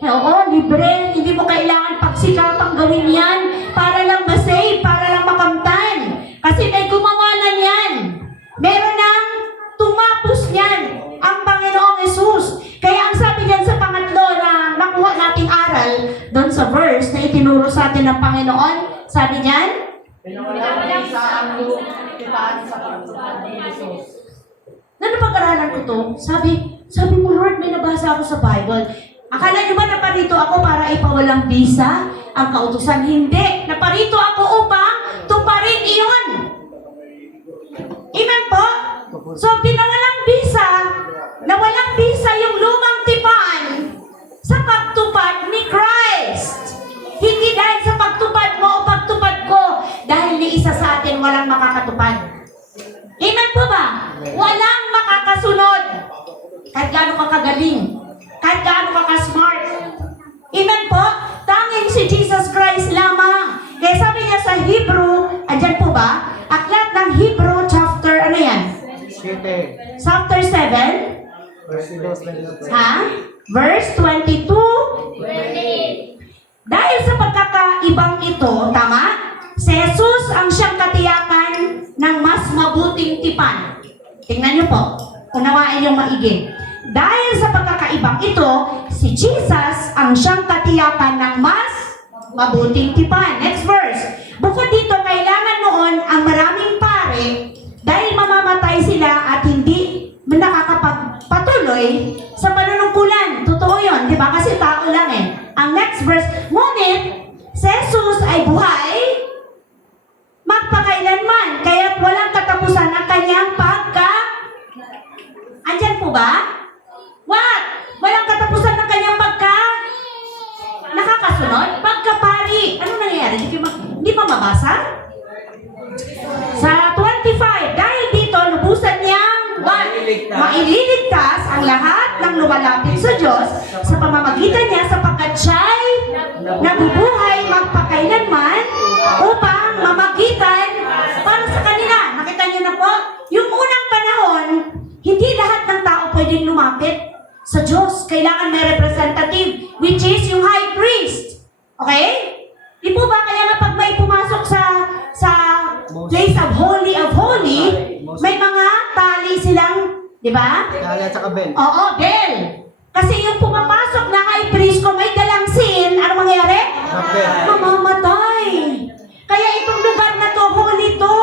Oo, libre. Hindi mo kailangan pagsikapang gawin yan para lang ma-save, para lang makamtan. Kasi may gumawa na yan. Meron nang tumapos niyan ang Panginoong Jesus. Kaya ang sabi niyan sa pangatlo na nakuha nating aral doon sa verse na itinuro sa atin ng Panginoon, sabi niyan, Pinawalang sa ang tipan sa pagsunod ni Jesus. pag-aralan ko to, sabi mo, Lord, may nabasa ako sa Bible. Akala niyo ba naparito ako para ipawalang visa ang kautusan? Hindi. Naparito ako upang tuparin iyon. Amen po? So, pinawalang visa, na walang visa yung lumang tipan sa pagtupad ni Christ. Hindi dahil sa pagtupad mo o pagtupad ko, dahil ni isa sa atin walang makakatupad. Amen po ba? Walang makakasunod. Kahit gaano ka kagaling. Kahit gaano ka ka-smart. Amen po? Tanging si Jesus Christ lamang. Kaya sabi Ha? Verse 22. Dahil sa pagkakaibang ito, tama? Si Jesus ang siyang katiyakan ng mas mabuting tipan. Tingnan niyo po. Unawain yung maigi. Dahil sa pagkakaibang ito, si Jesus ang siyang katiyakan ng mas mabuting tipan. Next verse. Bukod dito, kailangan noon ang maraming pare dahil mamamatay sila at hindi nakakapagpatuloy sa panunungkulan. Totoo yun, di ba? Kasi tao lang eh. Ang next verse, ngunit si Jesus ay buhay magpakailanman, kaya't walang katapusan ang kanyang Andyan po ba? What? Walang katapusan ng kanyang nakakasunod? Pagkapari. Ano nangyayari? Hindi pa mabasa? Sa 25, dahil dito, lubusan niyang what? Maililigtas ang lahat ng lumalapit sa Diyos sa pamamagitan niya sapagkat siya'y nabubuhay magpakailanman upang mamagitan para sa kanila. Nakita niyo na po? Yung unang panahon, hindi lahat ng tao pwedeng lumapit sa Diyos. Kailangan may representative, which is yung high priest. Okay? Di po ba kaya nga pag may pumasok sa place of holy, may mga tali silang, di ba? Kaya at saka bell. Oo, bell. Kasi yung pumapasok na high priest kung may dalang sin, ano mangyayari? Mamamatay. Kaya itong lugar na to, holy to.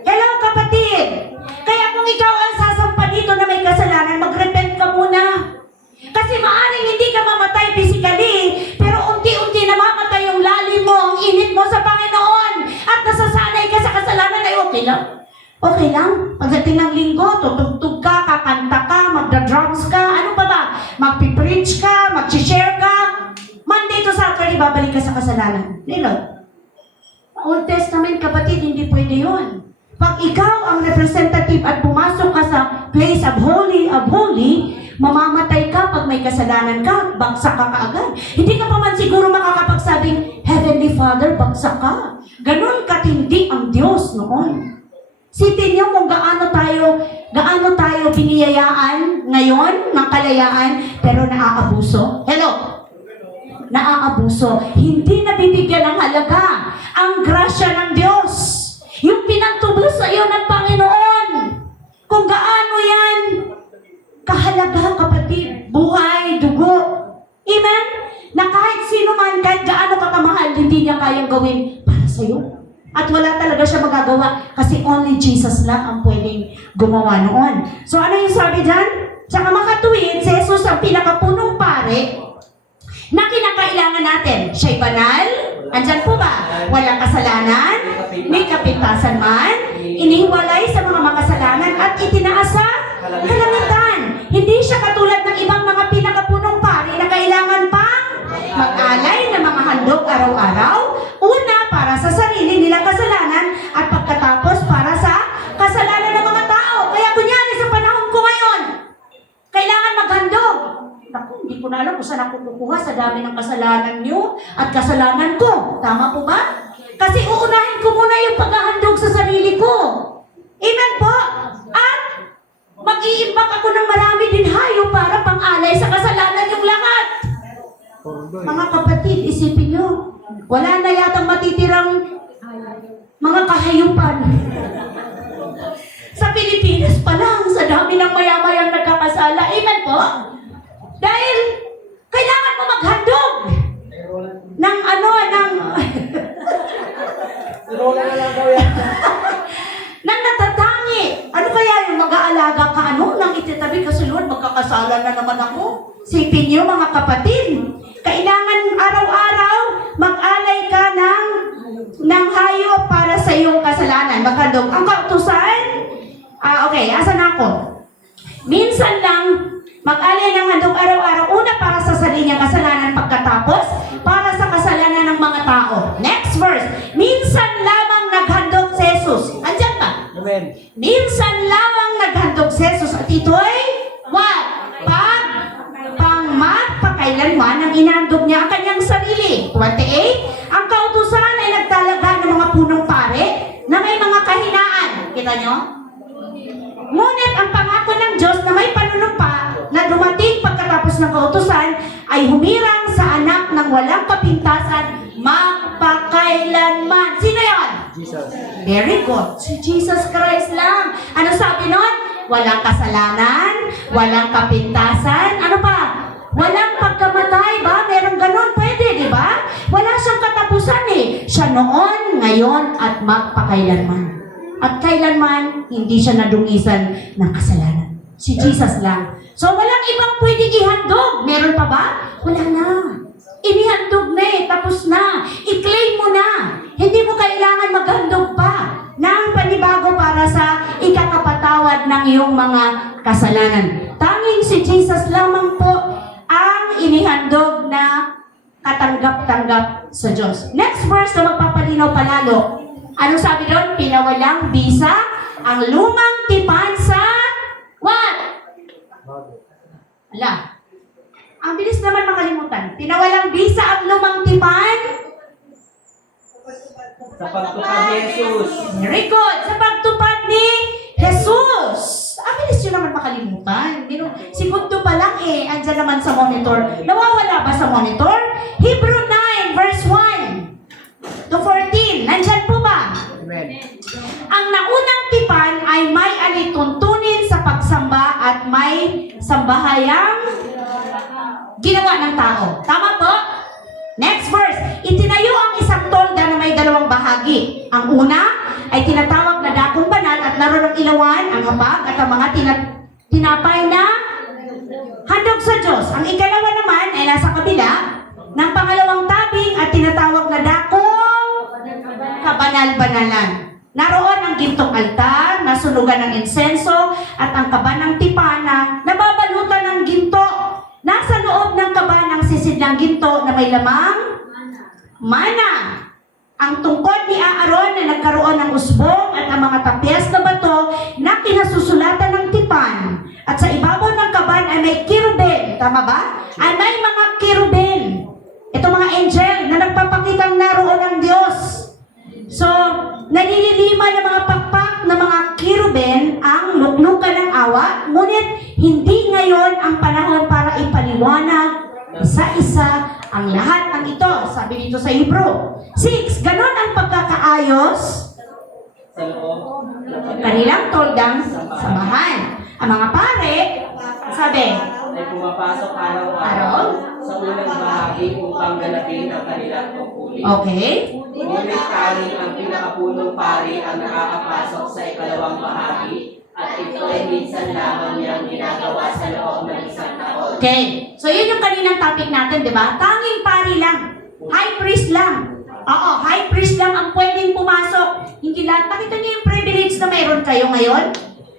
Hello, kapatid. Kaya kung ikaw ang sasampa dito na may kasalanan, mag-repent ka muna. Kasi maaaring hindi ka mamatay physically, pero unti-unti namamatay yung lalim mo, ang init mo sa Panginoon, at nasasanay ka sa kasalanan ay okay lang. Okay lang. Pagdating ng linggo, tutugtog ka, kakanta ka, magda-drums ka, ano pa ba? Magpipreach ka, mag-share ka. Monday to Saturday, babalik ka sa kasalanan. Nilo. Old Testament, kapatid, hindi pwede yun. Pag ikaw ang representative at pumasok ka sa place of holy, mamamatay ka pag may kasalanan ka, bagsak ka kaagad. Hindi ka pa man siguro makakapagsabing, Heavenly Father, bagsak ka. Ganon katindi ang Diyos noon. Sipin niyo kung gaano tayo biniyayaan ngayon ng kalayaan, pero naaabuso. Hello? Naaabuso. Hindi nabibigyan ng halaga ang grasya ng Diyos. Yung pinagtubos sa iyo ng Panginoon. Kung gaano yan kahalaga, kapatid, buhay, dugo. Amen? Na kahit sino man, kahit gaano ka kamahal, hindi niya kayang gawin para sa iyo. At wala talaga siya magagawa kasi only Jesus lang ang pwedeng gumawa noon. So ano yung sabi dyan? Tsaka makatuwid, si Jesus ang pinakapunong pare na kinakailangan natin. Siya'y banal? Andyan po ba? Walang kasalanan? May kapintasan man? Inihiwalay sa mga makasalanan at itinaas sa kalangitan. Hindi siya katulad ng ibang mga pinakapunong pare na kailangan pang mag-alay ng mga handog araw-araw. Una, para sa sarili nilang kasalanan at pagkatapos para sa kasalanan ng mga tao. Kaya kunyari sa panahon ko ngayon, kailangan maghandog. Naku, hindi ko na alam kung saan ako kukuha sa dami ng kasalanan niyo at kasalanan ko. Tama po ba? Kasi uunahin ko muna yung paghahandog sa sarili ko. Amen po? At mag-iimbak ako ng marami din hayo para pang-alay sa kasalanan yung lahat. Mga kapatid, isipin nyo, wala na yatang matitirang mga kahayupan. Sa Pilipinas pa lang, sa dami ng maya-mayang nagkakasala. Amen po? Dahil kailangan mo maghandog ng nang natatangi. Ano kaya yung mag-aalaga ka nang ititabi kasi Lord, magkakasala na naman ako. Sipin niyo mga kapatid, kailangan araw-araw mag-alay ka ng hayop para sa iyong kasalanan. Maghandog. Ang kautusan, okay, asan ako? Minsan lang mag-alay ng handog araw-araw. Una para sa sarili niyang kasalanan, pagkatapos para sa kasalanan ng mga tao. Next verse. Minsan lamang naghandog si Jesus. Andiyan ba? Amen. Minsan lamang naghandog si Jesus. At ito'y what? Pangmagpakailanman ang inandog niya ang kanyang sarili. 28. Ang kautusan ay nagtalaga ng mga punong pare na may mga kahinaan. Kita nyo? Ngunit ang pangako ng Diyos na may panunumpa na na dumating pagkatapos ng kautusan ay humirang sa anak ng walang kapintasan magpakailanman. Sino yon? Jesus. Very good. Si Jesus Christ lang. Ano sabi nun? Walang kasalanan, walang kapintasan, ano pa? Walang pagkamatay ba? Meron ganun, pwede, di ba? Wala siyang katapusan eh. Siya noon, ngayon, at magpakailanman. At kailanman, hindi siya nadungisan ng kasalanan. Si Jesus lang. So, walang ibang pwedeng ihandog. Meron pa ba? Wala na. Inihandog na eh. Tapos na. I-claim mo na. Hindi mo kailangan maghandog pa ng panibago para sa ikakapatawad ng iyong mga kasalanan. Tanging si Jesus lamang po ang inihandog na katanggap-tanggap sa Diyos. Next verse na magpapalinaw palalo. Anong sabi doon? Pinawalang bisa ang lumang tipan sa what? Ala. Ang bilis naman makalimutan. Pinawalang bisa ang lumang tipan Sa pagtupad ni Jesus. very good. Sa pagtupad ni Jesus. Ang bilis yun naman makalimutan. Segundo pa lang eh. Andyan naman sa monitor. Nawawala ba sa monitor? Hebrew 9 verse 1 to 14. Nandyan po ba? Amen. Ang naunang tipan ay may alituntunin sa pagsamba at may sambahayang ginawa ng tao. Tama po? Next verse. Itinayo ang isang tolda na may dalawang bahagi. Ang una ay tinatawag na dakong banal at naroon ang ilawan, ang habag at ang mga tinapay na handog sa Diyos. Ang ikalawa naman ay nasa kabila ng pangalawang tabing at tinatawag na dakong kabanal-banalan. Naroon ang gintong altar, nasunugan ng insenso, at ang kaba ng tipana, nababalutan ng ginto. Nasa loob ng kaba ng sisid ng ginto na may lamang mana. Ang tungkod ni Aaron na nagkaroon ng usbong at ang mga tapyas na bato na kinasusulatan ng tipan. At sa ibabaw ng kaban ay may kirubin. Tama ba? Ay may mga kirubin. Ito mga angel na nagpapakitang naroon ng Diyos. So, nalililima ng mga pakpak ng mga kirubin ang luklukan ng awa, ngunit hindi ngayon ang panahon para ipaliwanag isa-isa ang lahat ng ito. Sabi dito sa Hebrew 6, ganon ang pagkakaayos Sa loob. kanilang toldang samahan. Ang mga pare, sabi, Ay pumapasok araw-araw sa unang bahagi upang ganapin ang kanilang tungkulin. okay, Ngunit tanging ang pinakapunong pari ang nakakapasok sa ikalawang bahagi at ito ay minsan lamang niyang ginagawa sa loob ng isang taon. okay. So yun yung kaninang topic natin, di ba? Tanging pari lang. High priest lang. Oo, high priest lang ang pwedeng pumasok. Hindi lahat. Nakita niyo yung privilege na mayroon kayo ngayon?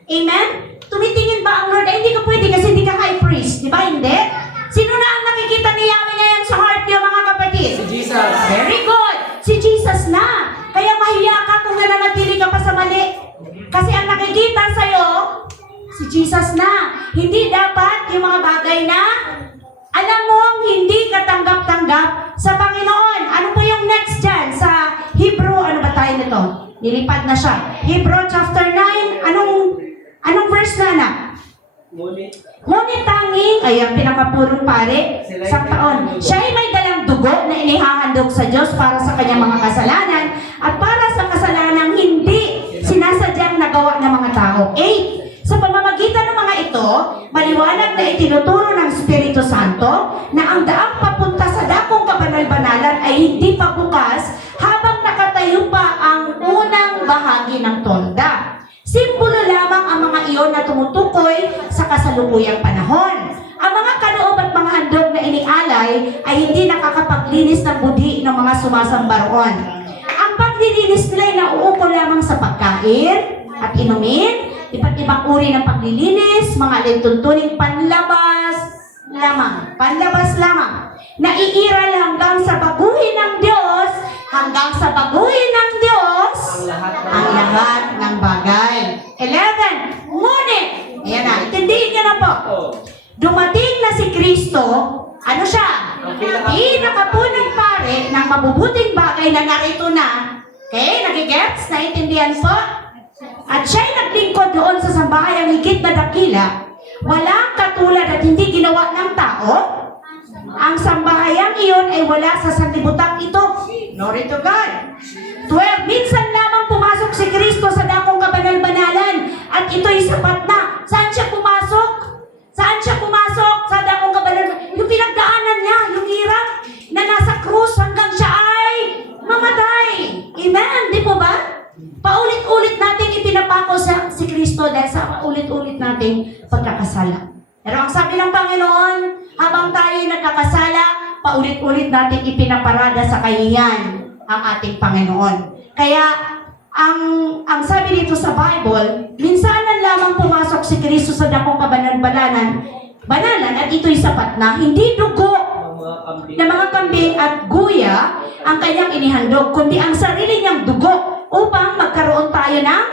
Amen? Tumitingin ba ang Lord? Ay, hindi ka pwede kasi hindi ka high priest. Di ba? Hindi? Sino na ang nakikita ni Yahweh ngayon sa heart niyo, mga kapatid? Si Jesus. Very good. Si Jesus na. Kaya mahiya ka kung nananatili ka pa sa mali. Kasi ang nakikita sa'yo, si Jesus na. Hindi dapat yung mga bagay na alam mong hindi katanggap-tanggap sa Panginoon. Ano po yung next dyan? Sa Hebrew, ano ba tayo nito? Nilipad na siya. Hebrew chapter 9, anong verse na anak? Ngunit tanging, ay ang pinakapurong pare, sa taon. Siya ay may dalang dugo na inihahandog sa Diyos para sa kanyang mga kasalanan at para sa kasalanang hindi sinasadyang nagawa ng mga tao. 8. Sa pamamagitan ng mga ito, maliwanag na itinuturo ng Espiritu Santo na ang daang papunta sa dakong kabanal-banalan ay hindi pa bukas habang nakatayo pa ang unang bahagi ng tolda. Simbolo lamang ang mga iyon na tumutukoy sa kasalukuyang panahon. Ang mga kaloob at mga handog na inialay ay hindi nakakapaglinis ng budi ng mga sumasamba roon. Ang paglilinis nila ay nauukol lamang sa pagkain at inumin, iba't ibang uri ng paglilinis, mga lintuntuning panlabas lamang. Naiiral hanggang sa baguhin ng Diyos, ang lahat ng bagay. 11. Ngunit, ayan na, intindihin niyo na po. Dumating na si Kristo, ano siya? Pinakapunong pare ng mabubuting bagay na narito na. Okay, nagigets? Naintindihan po? At siya'y naglingkod doon sa sambahayang higit na dakila. Walang katulad at hindi ginawa ng tao. Ang sambahayang iyon ay wala sa sanlibutan ito. Glory to God. 12. Minsan lamang pumasok si Kristo sa dakong kabanal-banalan at ito'y sapat na. Saan siya pumasok? Saan siya pumasok? Sa dakong kabanal-banalan. Yung pinagdaanan niya, yung hirap na nasa krus hanggang siya ay mamatay. Amen? Di po ba? Paulit-ulit natin ipinapako si Kristo dahil sa paulit-ulit nating pagkakasala. Pero ang sabi ng Panginoon, habang tayo nagkakasala, paulit-ulit natin ipinaparada sa kahihiyan ang ating Panginoon. Kaya, ang sabi dito sa Bible, minsanan lamang pumasok si Kristo sa dakong kabanal-banalan at ito'y sapat na, hindi dugo ng mga kambing at guya ang kanyang inihandog, kundi ang sarili niyang dugo upang magkaroon tayo ng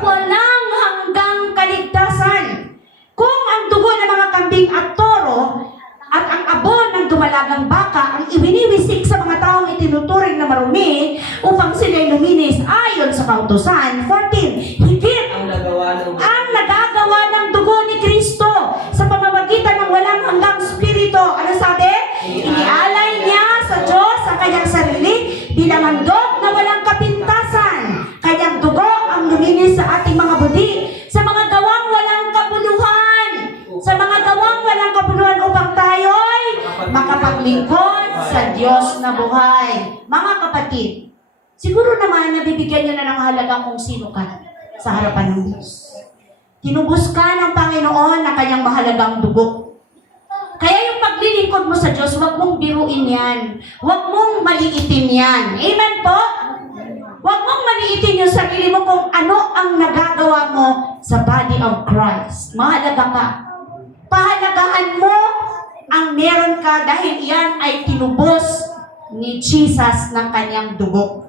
walang hanggang kaligtasan. Kung ang dugo ng mga kambing at toro at ang abon ng dumalagang baka ang ibiniwisik sa mga taong itinuturing na marumi upang sila'y luminis ayon sa kautusan. 14. Higit ang nagagawa ng dugo ni Kristo sa pamamagitan ng walang hanggang spirito. Ano sabi? Inialay niya sa Diyos ang kanyang sarili bilang handog na walang kapintasan. Kanyang dugo ang luminis sa ating mga budi sa mga gawang walang kabuluhan. Sa mga gawang walang kabuluhan upang tayo'y makapaglingkod sa Diyos na buhay. Mga kapatid, siguro naman nabibigyan niyo na ng halaga kung sino ka sa harapan ng Diyos. Tinubos ka ng Panginoon na kanyang mahalagang dugo. Kaya yung paglilingkod mo sa Diyos, huwag mong biruin yan. Huwag mong maliitin yan. Amen po? Huwag mong maliitin yung sarili mo kung ano ang nagagawa mo sa body of Christ. Mahalaga ka. Pahalagahan mo ang meron ka dahil yan ay tinubos ni Jesus ng kanyang dugo.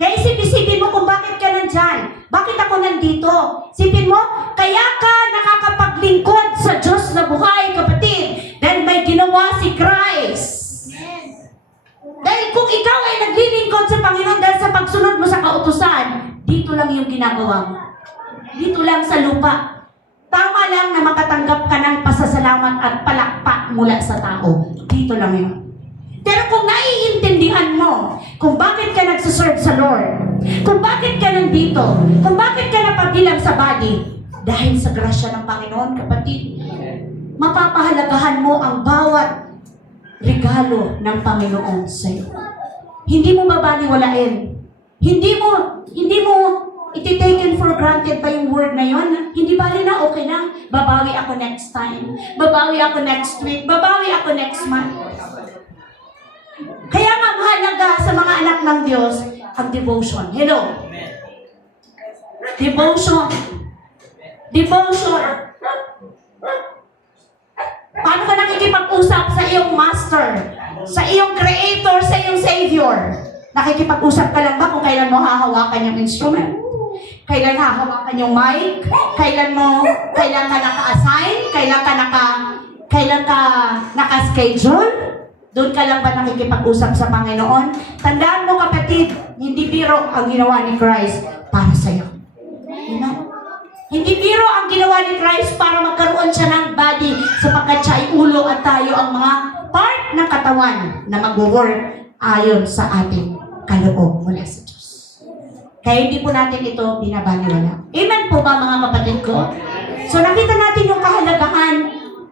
Kaya isipin mo kung bakit ka nandyan. Bakit ako nandito? Isipin mo, kaya ka nakakapaglingkod sa Diyos na buhay, kapatid. Dahil may ginawa si Christ. Dahil kung ikaw ay naglilingkod sa Panginoon dahil sa pagsunod mo sa kautusan, dito lang yung ginagawa mo. Dito lang sa lupa. Tama lang na makatanggap ka ng pasasalamat at palakpak mula sa tao. Dito lang yun. Pero kung naiintindihan mo kung bakit ka nagsuserve sa Lord, kung bakit ka nandito, kung bakit ka napabilang sa body, dahil sa grasya ng Panginoon, kapatid, mapapahalagahan mo ang bawat regalo ng Panginoon sa iyo. Hindi mo babaliwalain. Hindi mo iti-taken for granted pa yung word na yon. Hindi bali na, okay na. Babawi ako next time. Babawi ako next week. Babawi ako next month. Kaya nga mahalaga sa mga anak ng Diyos ang devotion. Hello? Devotion. Devotion. Paano ka nakikipag-usap sa iyong master, sa iyong creator, sa iyong savior? Nakikipag-usap ka lang ba kung kailan mo hahawakan yung instrument? Kailan hahawakan yung mic? Kailan ka naka-assign? Kailan ka naka-schedule? Doon ka lang ba nakikipag-usap sa Panginoon? Tandaan mo, kapatid, hindi biro ang ginawa ni Christ para sa iyo. Amen. Hindi biro ang ginawa ni Christ para magkaroon siya ng body sapagkat siya ay ulo at tayo ang mga part ng katawan na mag-work ayon sa ating kaloob mula sa Diyos. Kaya hindi po natin ito binabaliwala. Amen po ba mga kapatid ko? So nakita natin yung kahalagahan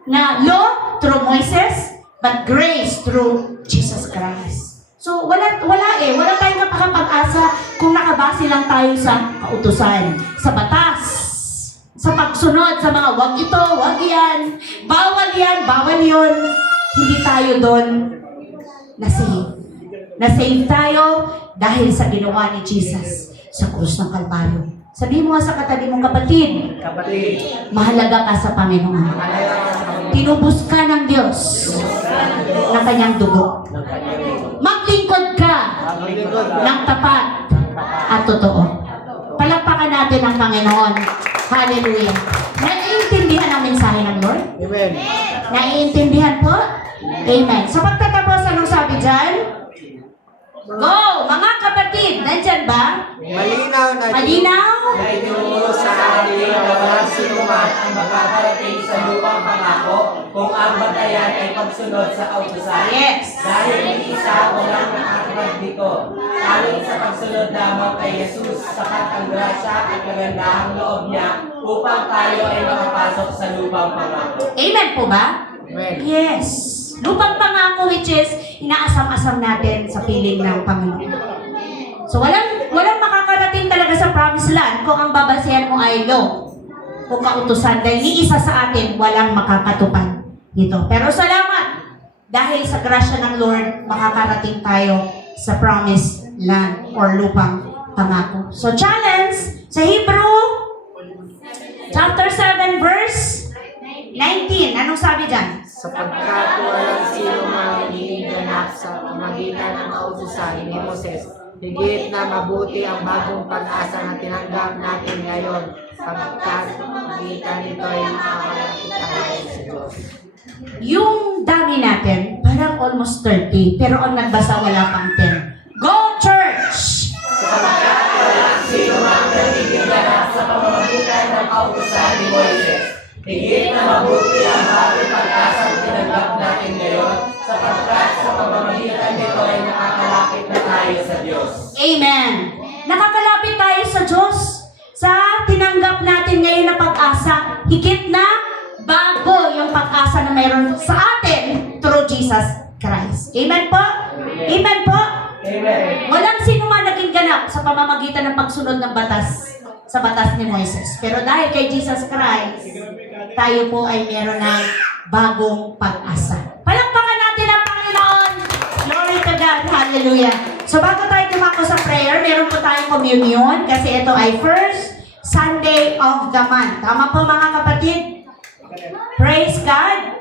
na law through Moises, but grace through Jesus Christ. So wala tayong kapag-asa kung nakabase lang tayo sa kautusan, sa batas, sa pagsunod sa mga wag ito, wag yan, bawal yun. Hindi tayo doon na-save. Na-save tayo dahil sa ginawa ni Jesus sa krus ng Kalbaryo. Sabihin mo nga sa katabi mong kapatid, mahalaga ka sa Panginoon. Tinubos ka ng Diyos ng kanyang dugo. Maglingkod ka ng tapat at totoo. Palakpakan natin ang Panginoon. Hallelujah. Naiintindihan ang mensahe ng Lord? Amen. Naiintindihan po? Amen. Sa pagtatapos, anong sabi dyan? Go! Mga kapatid, nandyan ba? Malinaw na Malinaw? na itinuro sa atin na walang sinuman ang makakarating sa lupang pangako kung ang batayan ay pagsunod sa kautusan. Yes. Dahil may isa walang nakakapagdiko. Tanging sa pagsunod lamang kay Jesus, sapat ang grasya at kagandahang loob niya upang tayo ay makapasok sa lupang pangako. Amen po ba? Amen. Yes. Lupang pangako which is inaasam-asam natin sa piling ng Panginoon. So walang makakarating talaga sa promised land kung ang babasehan mo ay law o kautusan dahil ni isa sa atin walang makakatupad dito. Pero salamat dahil sa grasya ng Lord makakarating tayo sa promised land or lupang pangako. So challenge sa Hebrew chapter 7 verse 19. Anong sabi dyan? Sapagkat walang sino mang iniganap sa pamagitan ng kautusan ni Moses, higit na mabuti ang bagong pag-asa na tinanggap natin ngayon, sapagkat pamagitan nito ay makakalapit tayo sa Diyos. Yung dami natin, parang almost 30, pero ang nagbasa wala pang 10. Go church! Sapagkat walang sino mang iniganap sa pamamagitan ng kautusan ni Moses, higit na mabuti ang bagong pag-asa na tinanggap natin ngayon, sapagkat sa pamamagitan nito ay nakakalapit na tayo sa Diyos. Amen! Nakakalapit tayo sa Diyos sa tinanggap natin ngayon na pag-asa, higit na bago yung pag-asa na mayroon sa atin through Jesus Christ. Amen po? Amen po? Amen. Walang sino man naging ganap sa pamamagitan ng pagsunod ng batas sa batas ni Moises. Pero dahil kay Jesus Christ, tayo po ay meron ng bagong pag-asa. Palakpakan natin ang Panginoon. Glory to God. Hallelujah. So bago tayo tumako sa prayer, meron po tayong communion kasi ito ay first Sunday of the month. Tama po mga kapatid? Praise God.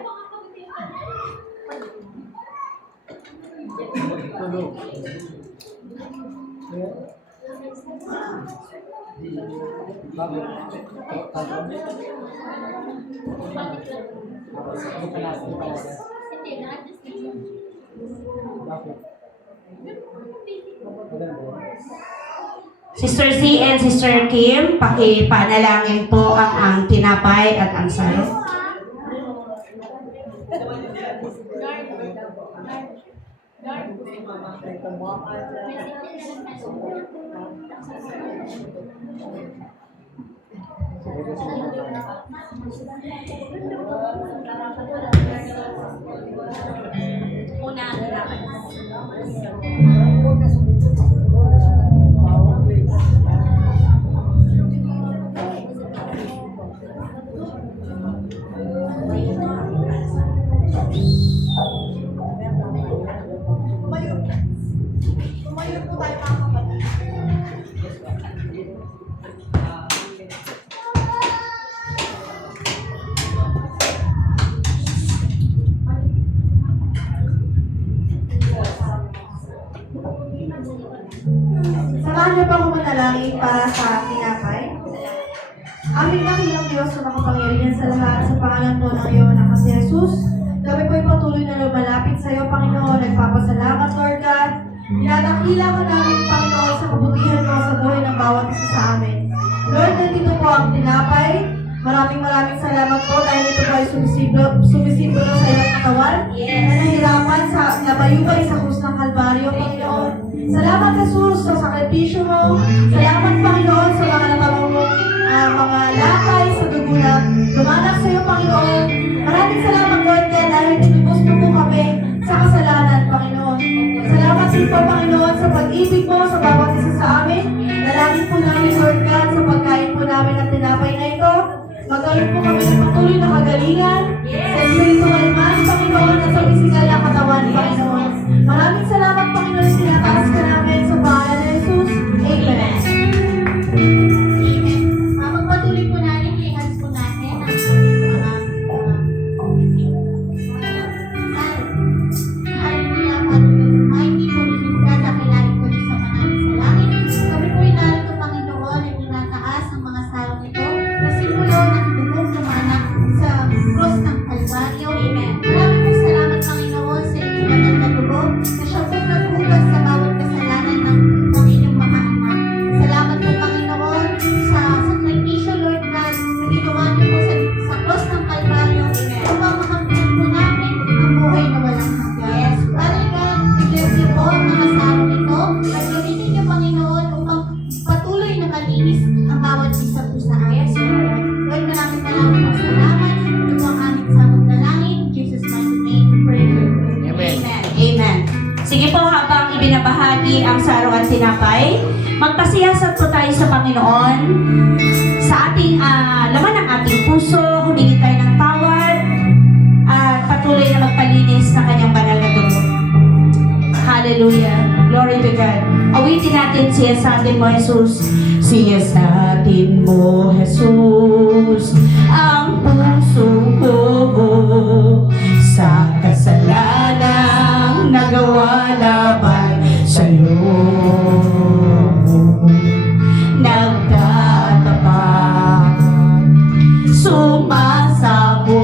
Sister Z and Sister Kim, pakipanalangin po ang tinapay at ang saro. Una ang tinapay. Samahan niyo pa akong manalangin para sa tinapay. Aming dakilang Diyos na makapangyarihan sa lahat, sa pangalan po ng iyong anak si Jesus. Kami po ay patuloy na lumalapit sa iyo, Panginoon. Nagpapasalamat, Lord God. Dinadakila ka namin, Panginoon, sa kabutihan mo sa buhay ng bawat isa sa amin. Lord, nandito po ang tinapay. Maraming salamat po dahil ito po ay sumisimbolo sa iyong katawan na nahirapan sa nabayubay sa krus ng Kalbaryo, Panginoon. Salamat, Jesus, sa sakripisyo mo. Salamat, Panginoon, sa mga natabang mga lakay sa dugo na dumanak sa iyo, Panginoon. Maraming salamat, Lord, dahil tinubos mo po kami sa kasalanan, Panginoon. Salamat din po, Panginoon, sa pag-ibig mo sa bawat isa sa amin. Dalangin po namin, Lord God, sa pagkain po namin ng tinapay na ito. Magaling po kami ng patuloy na kagalingan sa spiritual man, Panginoon, at sa physical na katawan, Panginoon. Maraming salamat, Panginoon, sinataas ka namin sa pangalan ni Jesus. Amen. Magpatuloy po natin, i-hands po natin ang ating hallelujah, hallelujah. Hindi po dadakilin ko sa mga sa langit. Kami po inaalito, Panginoon, ay tinataas ang mga salong ito. Kasi po yun ang dugong lumanak sa cross ng ibinabahagi ang saro at tinapay. Magpasiyasat po tayo sa Panginoon sa ating laman ng ating puso, humingi tayo ng tawad at patuloy na magpalinis sa kanyang banal na dugo. Hallelujah. Glory to God. Awitin natin siya sa atin mo, Jesus. Siya sa atin mo, Jesus. Ang puso ko sa kasalanang nagawa laban sa'yo. Nagtatapat, sumasabog,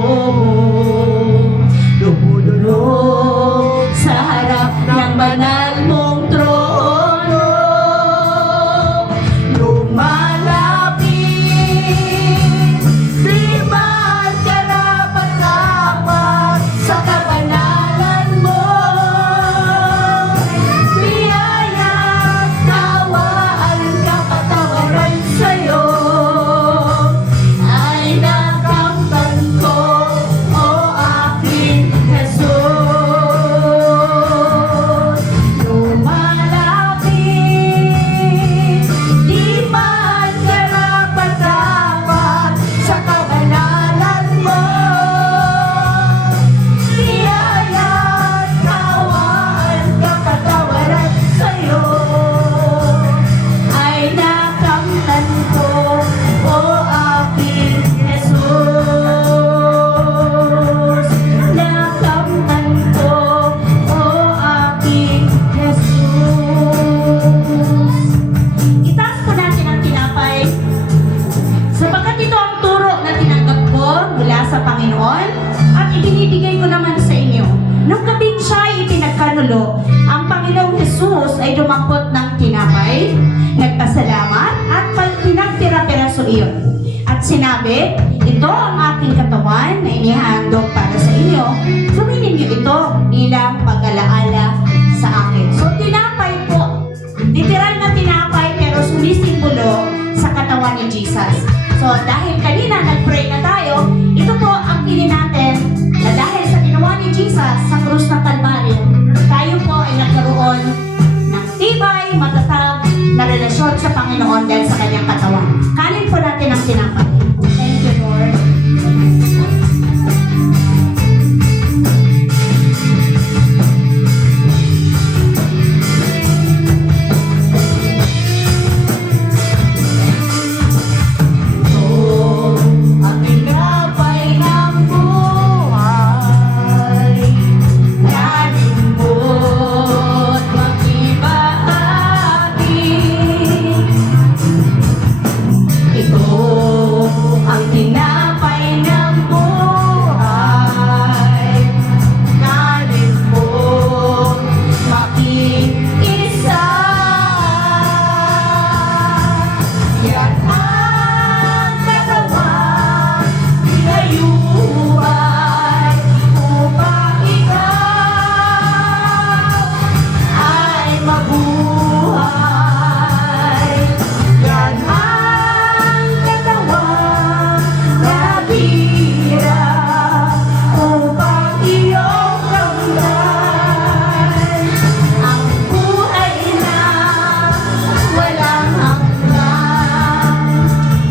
lumululog sa harap ng banal mong trono. Lumalapit, di man karapat-dapat sa kabanalan mo. Biyaya, kawaan, kapatawaran sa'yo ay nakamtan ko, o aking Jesus. Lumalapit, di man karapat-dapat sa kabanalan mo. Biyaya, kawaan, kapatawaran sa'yo ay nakamtan ko, o aking Jesus. Nakamtan ko, o aking Jesus. Itaas po natin ang tinapay sapagkat ito ang turo na tinanggap ko mula sa Panginoon at ibinibigay ko naman sa inyo. Nung gabing siya ay ipinagkanulo, ang Panginoong Jesus ay dumampot ng tinapay, nagpasalamat at pinagtira-piraso iyon. At sinabi, ito ang aking katawan na inihandog para sa inyo. Suminin niyo ito bilang pag-alaala sa akin. So tinapay po, literal na tinapay pero sumisimbolo sa katawan ni Jesus. So dahil kanina nag-pray na tayo, ito po ang pili natin na dahil sa ginawa ni Jesus sa krus ng Kalbaryo, tayo po ay nagkaroon ng tibay, matatag na relasyon sa Panginoon dahil sa kanyang katawan. Kanin po natin ang tinapay. Thank you, Lord. Ang tinapay ng buhay, kanin mo't makibahagi. Ito ang tinapay ng buhay, kanin mo't makiisa. Yan ang katawan, pinayuhan upang ikaw ay mabuhay. Yan ang katawan na bira upang iyong kamdan ang buhay na walang hanggan.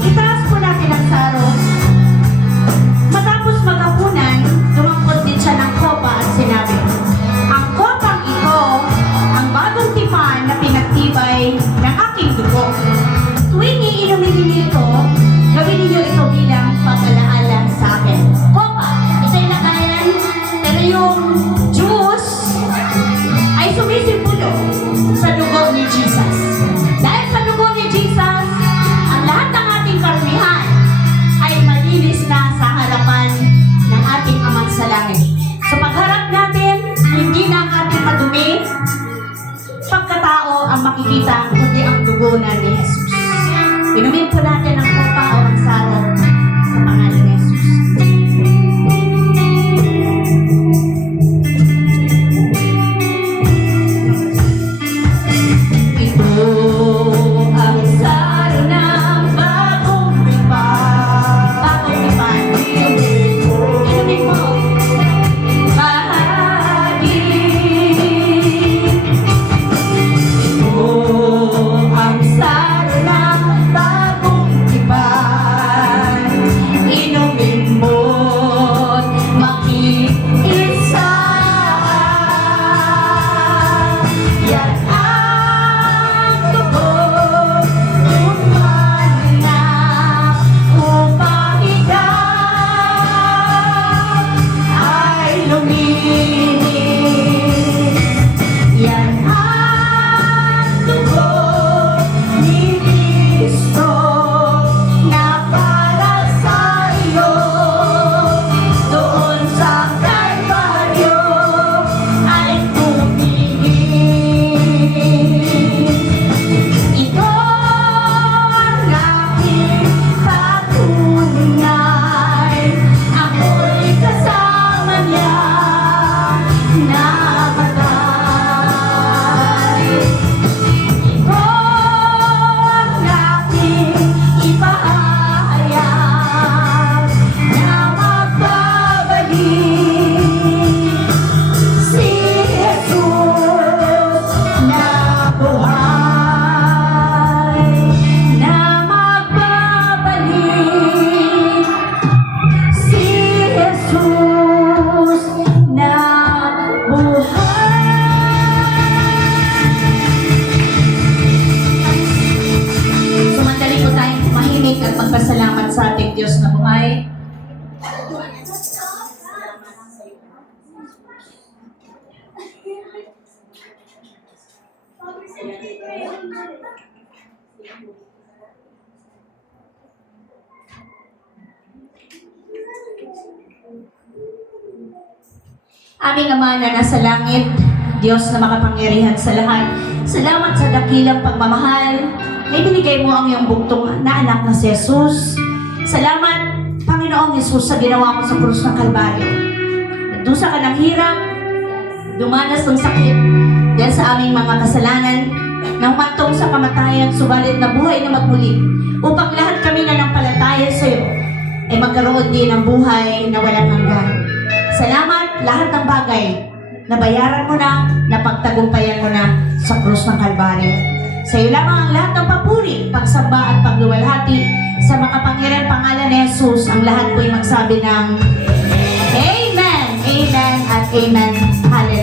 Itaas po natin ang saro. Matapos maghapunan, dumampot din siya ng kopa at sinabi, ang kopang ito, ang bagong tipan na pinagtibay ng aking dugo. Tuwing iinumin ninyo ito, gawin ninyo ito bilang pag-alaala sa akin. Kopa, ito yung lagayan, pero yung juice ay sumisimbolo sa dugo ni Jesus. Dahil sa dugo ni Jesus, ang lahat ng ating karamihan ay malinis na sa harapan ng ating Amang sa langit. Sa pagharap natin, hindi na ang ating madumi, pagkatao ang makikita, kundi ang dugo na ni Jesus. Inumin po natin ang kopa o ang saro sa pangalan ni Jesus. Aming Ama na nasa langit, Diyos na makapangyarihan sa lahat, salamat sa dakilang pagmamahal na ibinigay mo ang iyong buktong na anak na si Jesus. Salamat, Panginoong Jesus, sa ginawa mo sa krus ng Kalbaryo. Nagdusa ka ng hirap, dumanas ng sakit dahil sa aming mga kasalanan na humantong sa kamatayan, subalit na buhay na magmuli upang lahat kami na nampalataya sa iyo ay magkaroon din ng buhay na walang hanggan. Salamat, lahat ng bagay nabayaran mo na, napagtagumpayan mo na sa krus ng Kalbaryo. Sa iyo lamang ang lahat ng papuri, pagsamba at pagluwalhati sa makapangyarihang pangalan ni Jesus. Ang lahat po'y magsabi ng Amen, Amen at Amen. Hallelujah.